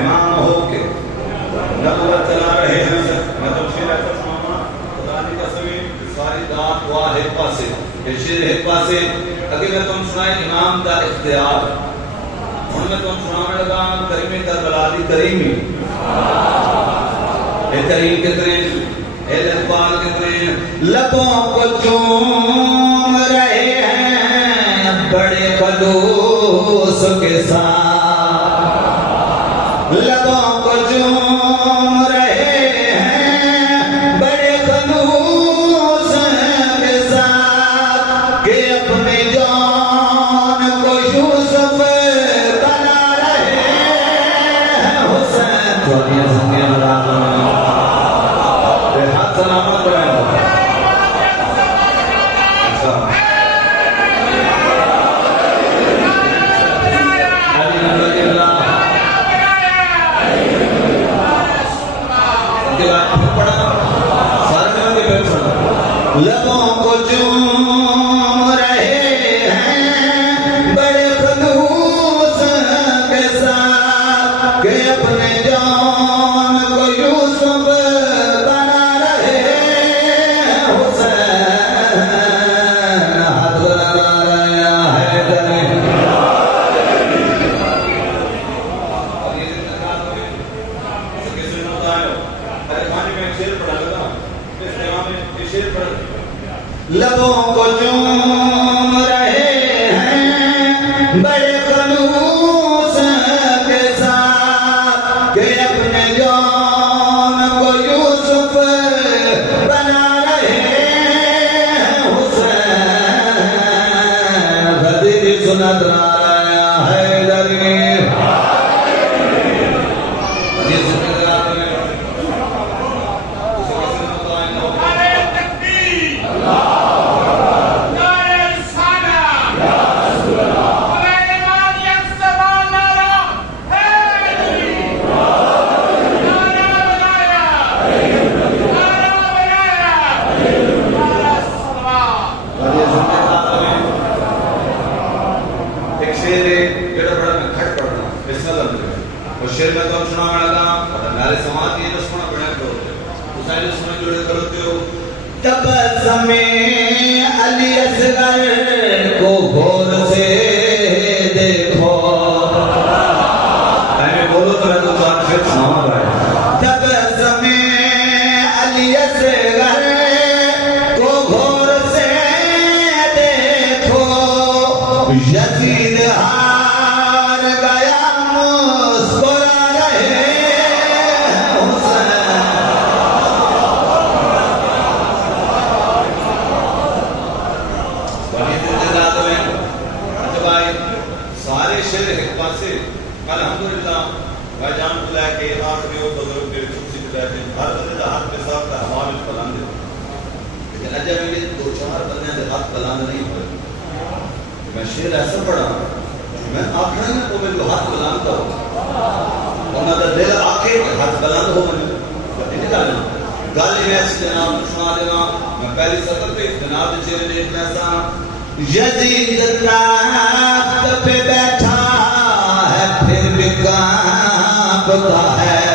امام ہو کے نبوت چلا رہے ہیں حسین میں تو شیر ایسا سناما خدا کی قسم ساری دعات دعا ہے پاسے یہ شیر ہے پاسے اگر میں تم سنائے امام دا اختیار ہن میں تم سنانے لگا کریمی کربلا دی کریمی اے کریم کتنے اے لقبال کتنے لبوں کو چوم رہے ہیں بڑے خلوص کے ساتھ لبوں کو چوم رہے ہیں بڑے خلوص کے ساتھ کہ اپنے جان کو یوسف بنا رہے ہیں حسین دنیا سنگے مراد ہاتھ سلامت رہے لبوں کو چوم رہے ہیں بڑے خلوص کے ساتھ کہ اپنے جان کو یوسف بنا رہے ہیں حسین ہاتھ لگا رہا ہے درے اور یہ جتنے رات ہوئے اسے کسی نے بتایا ارے خانی میں ایک شیر پڑھا لگا اس دیوان میں ایک شیر پڑھا لبوں کو چوم رہے ہیں بڑے خلوص کے ساتھ کہ اپنے جان کو یوسف بنا رہے ہیں حسین غدیر سنت آیا ہے درمی یہ سنت رات میں اسے کسی نے بتائیں گا شیر میں تو سنا لگا میرے سماج کی جو سنا بڑھا کرو اس نے جو سنا جڑے کرتے ہو تبسم علی اصغر کو غور سے دیکھو میں بولو تو میں تو چار شیر سناؤں گا تبسم علی اصغر کو غور سے دیکھو یزید ہار گیا الحمدللہ بھائی جان کو لے کے آخری اور بزرگ کے کرسی پہ بیٹھے ہر بندے کا ہاتھ کے ساتھ ہمارے بلند ہے لیکن اجے میں دو چار بندے کے ہاتھ بلند نہیں ہوئے میں شعر ایسا پڑھا میں آخر میں کو میں جو ہاتھ بلند ہو انہوں نے دل آکے ہاتھ بلند ہو میں نہیں ڈالنا گالی میں اس جناب سنا دینا میں پہلی سطر پہ جناب چہرے دیکھ ایسا یزید تخت پہ بیٹھا ہے پھر بھی کانپتا ہے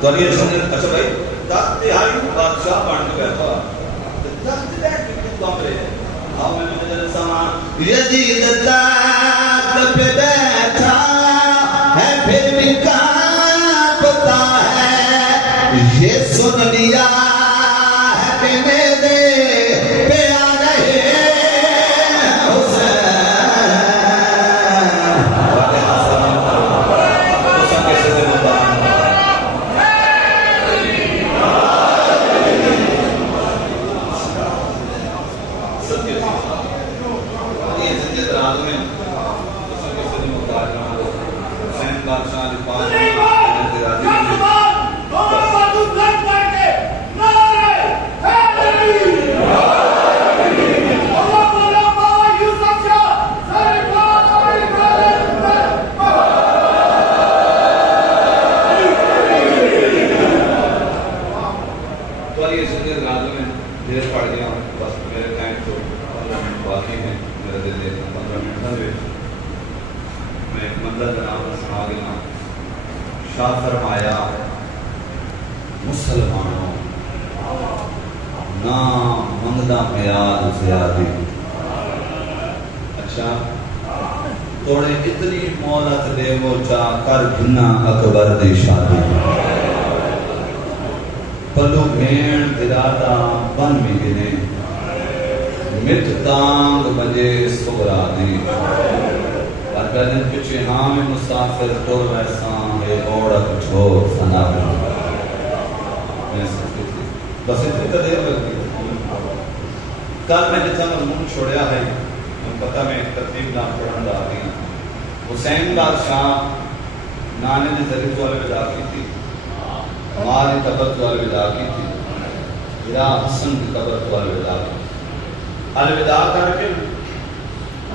تو علی سمجھ اچھا بھائی تخت تہائی بادشاہ بن کے بیٹھا تخت بیٹھ کے کیوں کام رہے ہیں آپ میں مجھے سامان یزید تخت پہ بیٹھا ہے پھر بھی کانپتا ہے یہ سن لیا ہے کہ میرے پہ آ رہے حسین والے حسن حسن کے سزے مدان سب کے یہ زندگی دراز میں حسن کے سزے مدان حسین بادشاہ نے پانچ دیر پڑ گیا بس میرے ٹائم تو 15 منٹ باقی ہیں میرا دل دیکھنا 15 منٹ نہ ویٹ میں ایک منظر جناب نے سنا گیا شاہ فرمایا مسلمانوں نام منگدہ میاد زیادی اچھا توڑے اتنی مولت دے وہ چاہ کر گھنا اکبر دی شادی پلو بھین درادہ بن بھی گنے مٹ تانگ بجے سورا دی اور کہنے پچھے ہاں میں مسافر تور ویساں ہے اوڑک چھوڑ سنا بھی میں سکتی تھی بس اتنی تدیر لگتی کل میں جتنا مرمون چھوڑیا ہے ہم پتہ میں ترتیب نام پڑھن دا دی حسین بادشاہ نانے نے ذریف والے ودا کی تھی ہماری قبر تو الوداع کی تھی یا حسن کی قبر تو الوداع کی الوداع کر کے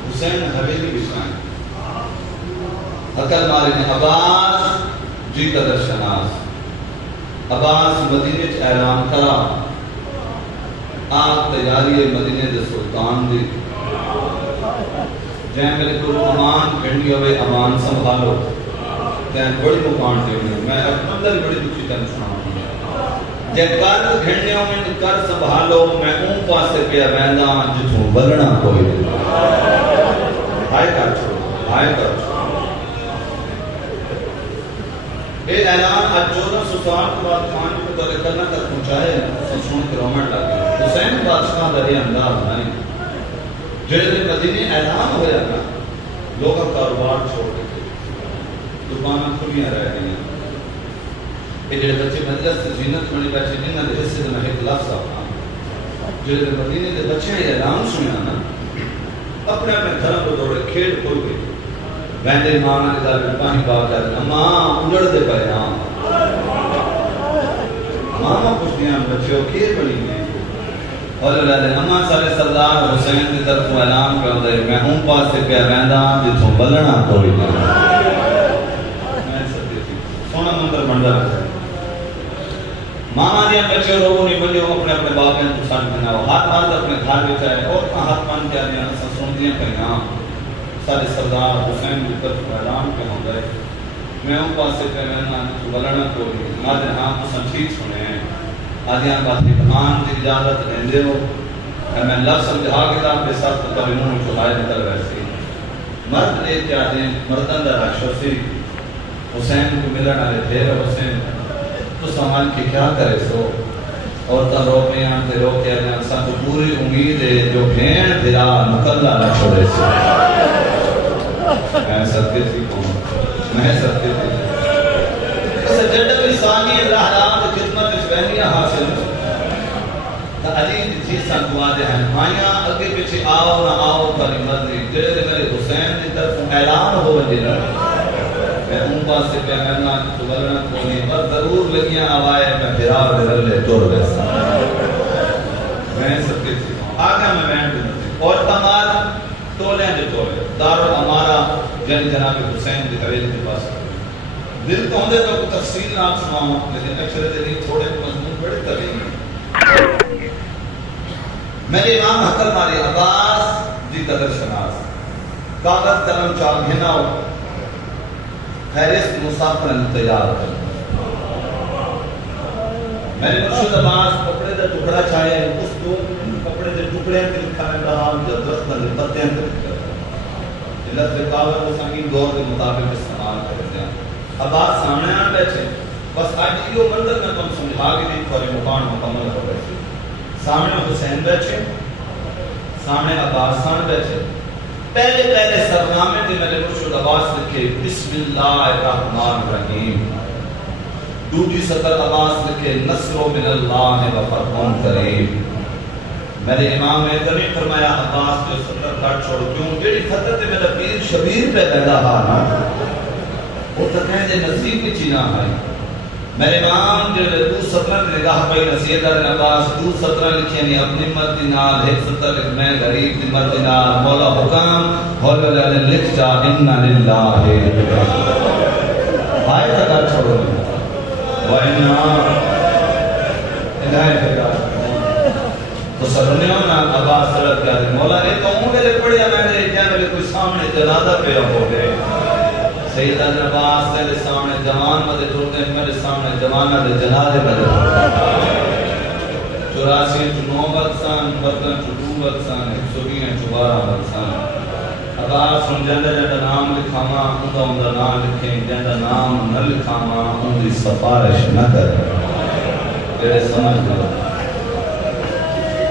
حسین حویلی بچھائیں حقل مارے نے عباس جی قدر شناس عباس مدینہ اعلان کرا آپ تیاری مدینہ دے سلطان دی جہاں میرے کو امان گھنڈی ہوئے امان سنبھالو تین بڑی مکان دے ہوئے میں اندر بڑی دکھی تین سناؤں جے کر گھنڈیوں میں کر سنبھالو میں اون پاسے پہ ویندہ جتوں بلنا کوئی دے ہائے کر چھوڑو ہائے کر چھوڑو اے اعلان آج 1400 سال کے بعد پانچ کو تو کرنا تک پہنچائے سن کے رومنٹ لگے حسین بادشاہ دے انداز نہیں جڑے مدینے اعلان ہویا نا لوگوں کاروبار چھوڑ کے دکاناں کھلیاں رہ گئی ہیں یہ جڑے بچے مجلس سے زینت بنی بیٹھے جنہاں دے حصے دے میں ایک لفظ آپا جڑے مدینے دے بچے یہ اعلان سنیا نا اپنے اپنے گھروں کو دوڑے کھیل کھل گئی ویندے مانا نے دار پانی باغ کر اماں اڑڑ دے پئے ہاں ماما پوچھدیاں بچیو کھیر بنی گئے اور اللہ دے اماں سارے سردار حسین کی طرف اعلان کر دے میں ہوں پاس سے پہ ویندا جتوں بلنا کوئی نہیں سونا مندر بنڈا رکھا ہے ماما دیا بچے روگوں نہیں بنجو اپنے اپنے باپ میں پسند بناو ہاتھ مرد اپنے گھر بچائے اور ہاتھ مان کیا دیا سن دیا کہیں سارے سردار حسین کی طرف اعلان کے ہوں گئے میں ہوں پاس سے پہ ویندا جتوں بلنا کوئی مادر ہاں پسند ٹھیک سنے ہیں آدھیاں بات امام کی اجازت لیندے ہو میں لفظ سمجھا کتاب کے ساتھ تقریمون چوہائے نکل ویسی مرد لے کیا دیں مردن در عشوسی حسین کو ملن آلے دھیر حسین تو سامان کی کیا کرے سو عورتاں رو کے آنتے رو کے آنے اکساں تو پوری امید ہے جو بھین دھرا نکلنا نہ چھوڑے سو میں سکتے تھی کون میں سکتے تھی سجدہ لسانی اللہ رام خدمت بہنیاں حاصل علی جی سنگوا دے ہیں مائیاں اگے پیچھے آؤ نہ آؤ کری مرضی جڑے میرے حسین کی طرف اعلان ہو وجے نہ میں ان پاس سے پہ کرنا تو بلنا کوئی پر ضرور لگیاں آوائے میں پھرا دے لے توڑ ویسا میں سب کے تھی آگا میں بیٹھ دے اور تمہار تولیں جو تولے دار ہمارا جناب حسین کی حویلی کے پاس دل تو ہوندے تو تفصیل نہ سناؤں لیکن اکثر دلی تھوڑے مضمون بڑے طویل ہیں میرے امام حقل ماری عباس جی قدر شناس کاغذ قلم چال گھناؤ فہرست مسافر تیار کر میرے مرشد عباس کپڑے دا ٹکڑا چھایا اس کو کپڑے دے ٹکڑے تے لکھا ہے نام جو درخت دے پتے تے لکھا ہے علت رکاوٹ کو سنگین دور کے مطابق استعمال کرتے ہیں عباس سامنے آن بیٹھے بس آج یہ منظر میں تم سمجھا کے دی پورے مکان مکمل ہو گئے سامنے حسین بیٹھے سامنے عباس سامنے بیٹھے پہلے سرنامے تے میرے مرشد عباس لکھے بسم اللہ الرحمن الرحیم دوسری سطر عباس لکھے نصر من اللہ و فتح قریب میرے امام نے کبھی فرمایا عباس جو سطر کاٹ چھوڑ کیوں جیڑی فتح تے میرا پیر شبیر پہ پیدا ہانا وہ تو کہیں دے نصیب کی چینا ہے میرے امام جو دو سطر نگاہ پہ نصیحت نے عباس دو سطر لکھے نہیں اپنی مرضی نال ایک سطر لکھ میں غریب دی مرضی نال مولا حکام حول لکھ جا انا للہ آئے تک کاٹ چھوڑو وَإِنَّا الہی فکر تو سرنے ہونا عباس صلت کیا دے مولا نے تو ہوں میرے پڑھیا میں نے کیا میرے کوئی سامنے جنازہ پہ ہو گئے سید عباس میرے سامنے جوان مدد ہوتے ہیں میرے سامنے جوانہ دے جنازے مدد ہوتے ہیں 84 9 بلسان برطن 2 بلسان 120 12 بلسان عباس ہم جندہ نام لکھاما اندہ نام لکھیں جندہ نام نہ لکھاما اندھی سفارش نہ کریں تیرے سمجھ لو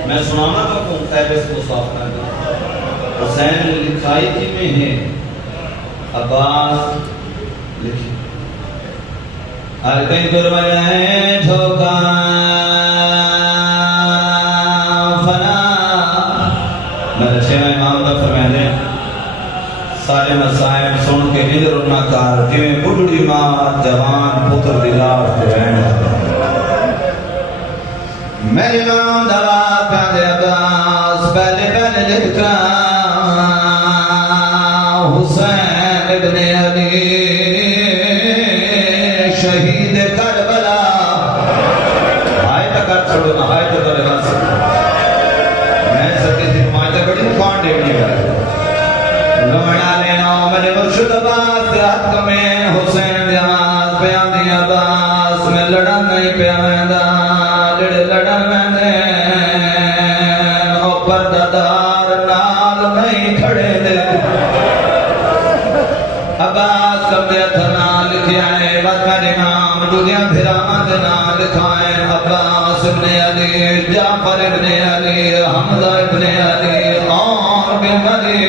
میں سنانا تو کون خیبس کو صاف نہ کریں حسین نے لکھائی تھی میں ہے عباس لکھی ہر کہیں قربانیں ٹھوکا فنا میرے چھویں امام کا فرمائے دیں سارے مسائب سن کے نظر نہ کار کیویں بڑھڑی ماں جوان پتر دلار کے رہنے میرے امام دوا پیادے عباس پہلے لکھا حسین ابن علی شہید کربلا آئے تک چھوڑو نہ آئے تک رواز میں سکتی تھی ماجہ بڑی مکان دیکھنی ہے رمنا لینا میرے مرشد عباس رات میں حسین جماعت پیان دی عباس میں لڑا نہیں پیان دا لڑا میں دے اوپر دادار نال نہیں کھڑے دے عباس کبھی اتنا لکھیا ہے بات میرے نام دنیا بھرامت نام لکھائیں عباس ابن علی جعفر ابن علی حمزہ ابن علی اور بن علی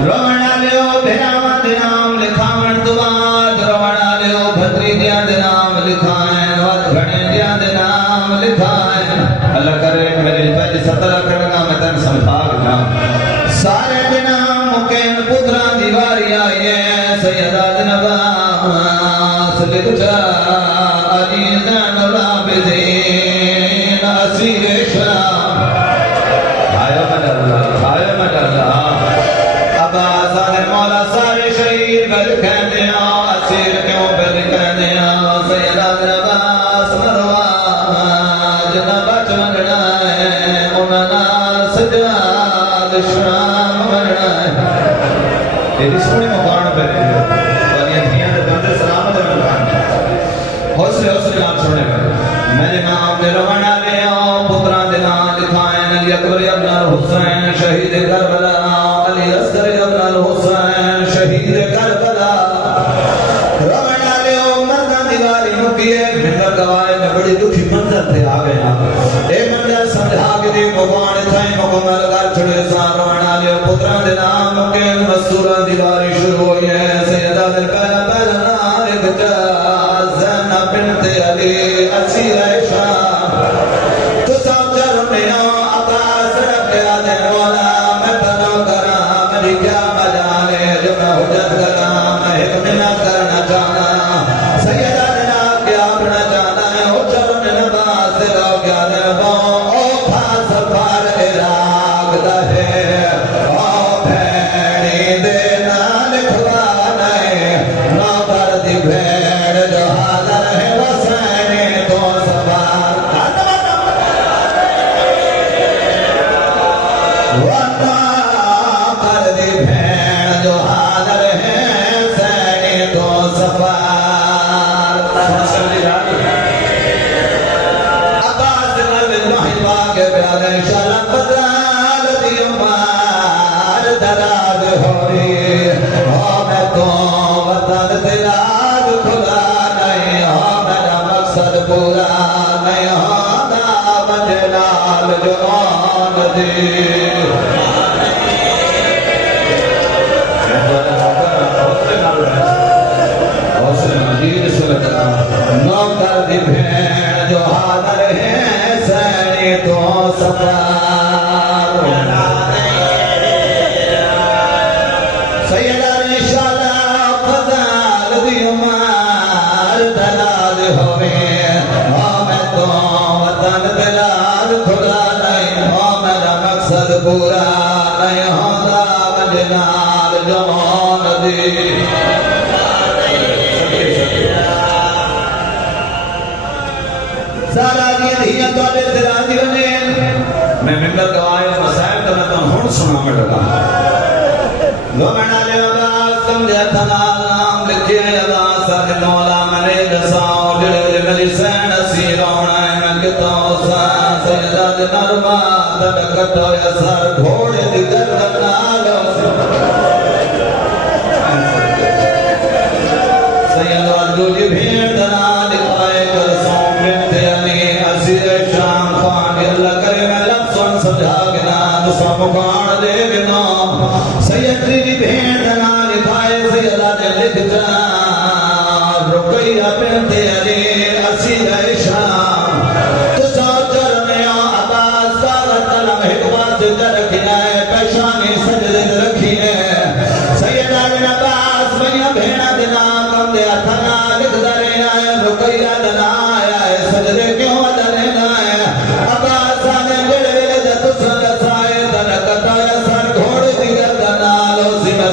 رونا لیو بھرامت نام لکھاون تو بعد رونا لیو بھتری دیا نام لکھائیں وقت گھڑے دیا نام لکھائیں اللہ کرے میرے پہلی سطر کرنا میں تن سمجھا گنا سارے نام مکین پترا دیواری آئیے سیدہ جنباس لکھ جا عزیزان العابدین اسیر شام آیا مد اللہ عباس آنے مولا سارے شہیر بل کہنے اسیر کیوں بل کہنے سیدہ جنباس مروا جنبا چمننا ہے انہا سجاد شام مرنا ہے یہ سوڑی مقان پر ہے ونیا دھیان دے بندر سلامت ہے مقان حوصلے نام چھوڑنے پر میرے ماں میں روانہ لے آؤ پتران دلان لکھائیں علی اکبر ابن الحسین شہید کربلا علی اصغر ابن الحسین شہید کربلا روانہ لے آؤ مردان دیواری مکیے منگر گوائے میں بڑی دکھی منظر تھے آگئے ایک منظر سمجھا کے دی مقان تھائیں مکمل کر چھڑے سان روانہ لے آؤ پتران دلان مکین مستوران دیواری شروع ہوئی ہے سیدہ دل پہلا نارک جا زینب بنت علی اسیر شام تو سب جرمیاں عباس رکھیا دے مولا میں تنو کرا میری کیا مجالے جو میں حجت کرا میں حکم نہ کرنا چاہنا سیدہ دنا کیا کرنا چاہنا ہے حجر میں نباس رو کیا دے باؤں او تھا سفار کے پیارے شلم بدال دی عمر دراز ہوئی ہاں میں تو وطن دلال کھلا نہیں ہاں میرا مقصد پورا نہیں ہاں دعوت جلال جو آن دی نوکر دی بھین جو حاضر ہیں سینی تو سفار سیدہ رشالہ فضال دی عمر دلال ہوئے ہاں میں تو وطن دلال کھلا نہیں ہاں میرا مقصد پورا نہیں ہاں دعوت جلال جوان دی سارا دیا تو اعتراضی بنے میں ممبر گواہی مسائل تو میں تو ہن سنا میں لگا لو منا لے عباس سمجھے تھنا نام لکھے ادا سر مولا منے دساؤ جڑے میری سین اسیر ہونا ہے میں کتا حسین سیدہ دی نرما دن کٹو یا سر گھوڑے دی گردن نالو سیدہ جو جی بھیڑ دنا لکھائے کر سو شام خان اللہ کرے میں لفظوں سمجھا گنا تو سب خان دے گنا سیدی دی بھین دنا لکھائے سیدہ نے لکھ جا رقیہ بنت علی اسیر شام تو سو چرمیاں عباس سارا قلم حکمت در کھلائے پیشانی سجدے رکھی ہے سیدہ بن عباس بھیا بھینا دنا کم دے اتھنا لکھ درے آئے رقیہ دنا آیا ہے سجدے کیوں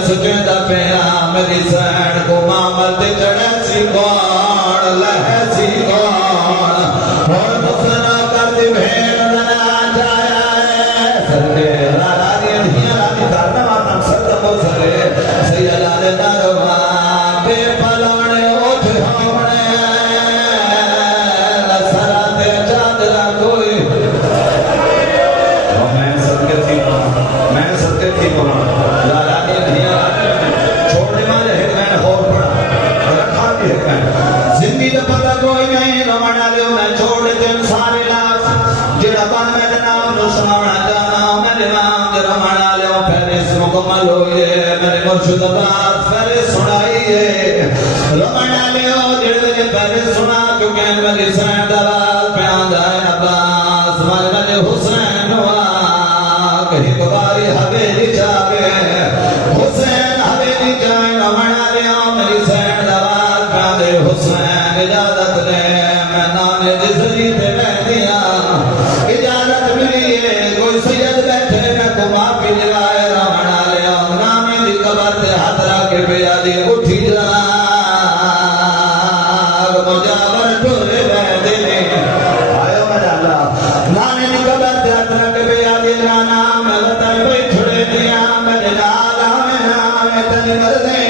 سجدہ پیام میری سین کو مامد چڑھے سی کون لہے سی کون اور مسنا کر دی بھین دنا جایا ہے سرگے رالا دی انہیاں راتی دارنا ماتم سرد کو سرے سیدہ دے نرما بے پلونے اٹھ ہونے لسرا دے چادرہ کوئی میں صدقے تھی لالا دی انہیاں زندگی دا پتہ کوئی نہیں رمانا لیو میں چھوڑ دن سارے لاکھ جڑا بان میں جناب نو سمانا جانا میں جناب دے رمانا لیو پہلے اس مکمل ہوئیے میرے مرشد عباس پہلے سنائیے رمانا لیو جڑے دے پہلے سنا کیونکہ میری سین دلال پیان دائے عباس میرے حسین نوا کہیں بباری حویلی جاوے حسین حویلی جائے رمانا لیو میری سین دلال پیان دے حسین اجازت لے میں نانے جسری تے بیٹھیا اجازت ملی ہے کوئی سید بیٹھے میں کو معافی جلائے رمانا لیو نامی دی قبر تے ہاتھ راکے پیا دی اٹھی جا مجاور ٹھورے بیٹھے نے آئیو مجالا نانے دی قبر تے ہاتھ راکے پیا دی جانا میں وطن بھئی چھڑے دیا میں جلالا میں نام تنی مردے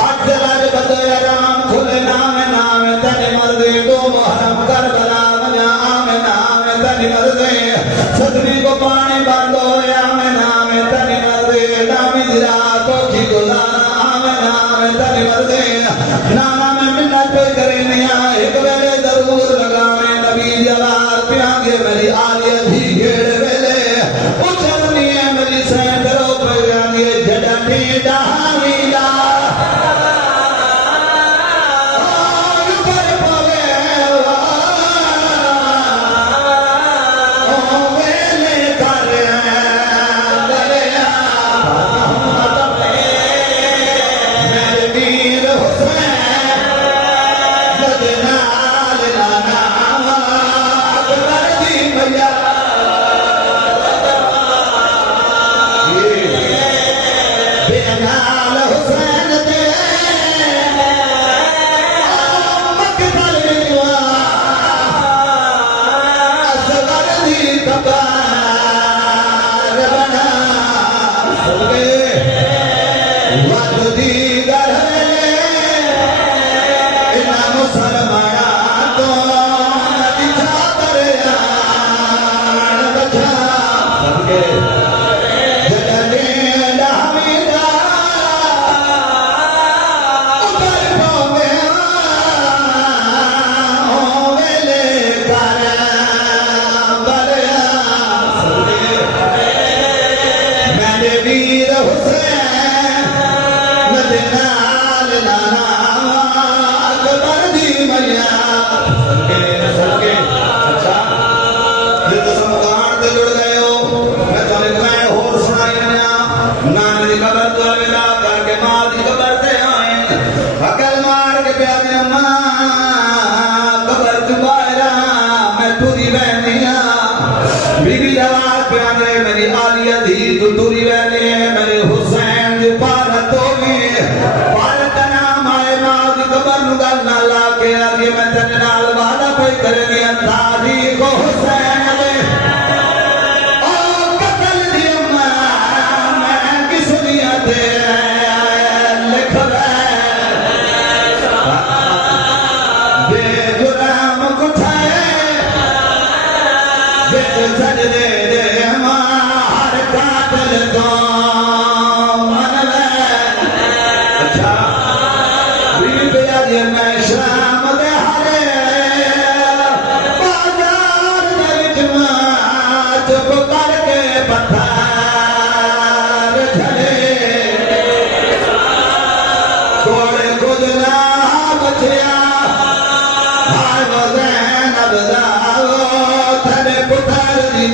آج دلاج بدو یا رام کھلے نام تنی مردے دو محرم کربلا نام تنی مردے صدری کو پانی باندھو یا نام تنی مردے نامی درا کو کی گزارا نام تنی مردے نانا میں منت پہ کرے نیا ایک ویلے ضرور لگاویں نبی جواب پیانگے میری آلیہ بھی گھیڑ ویلے اچھلنی ہے میری سین درو پیانگے جڑا ٹھیڈا حامیلا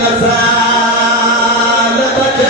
نسال بچے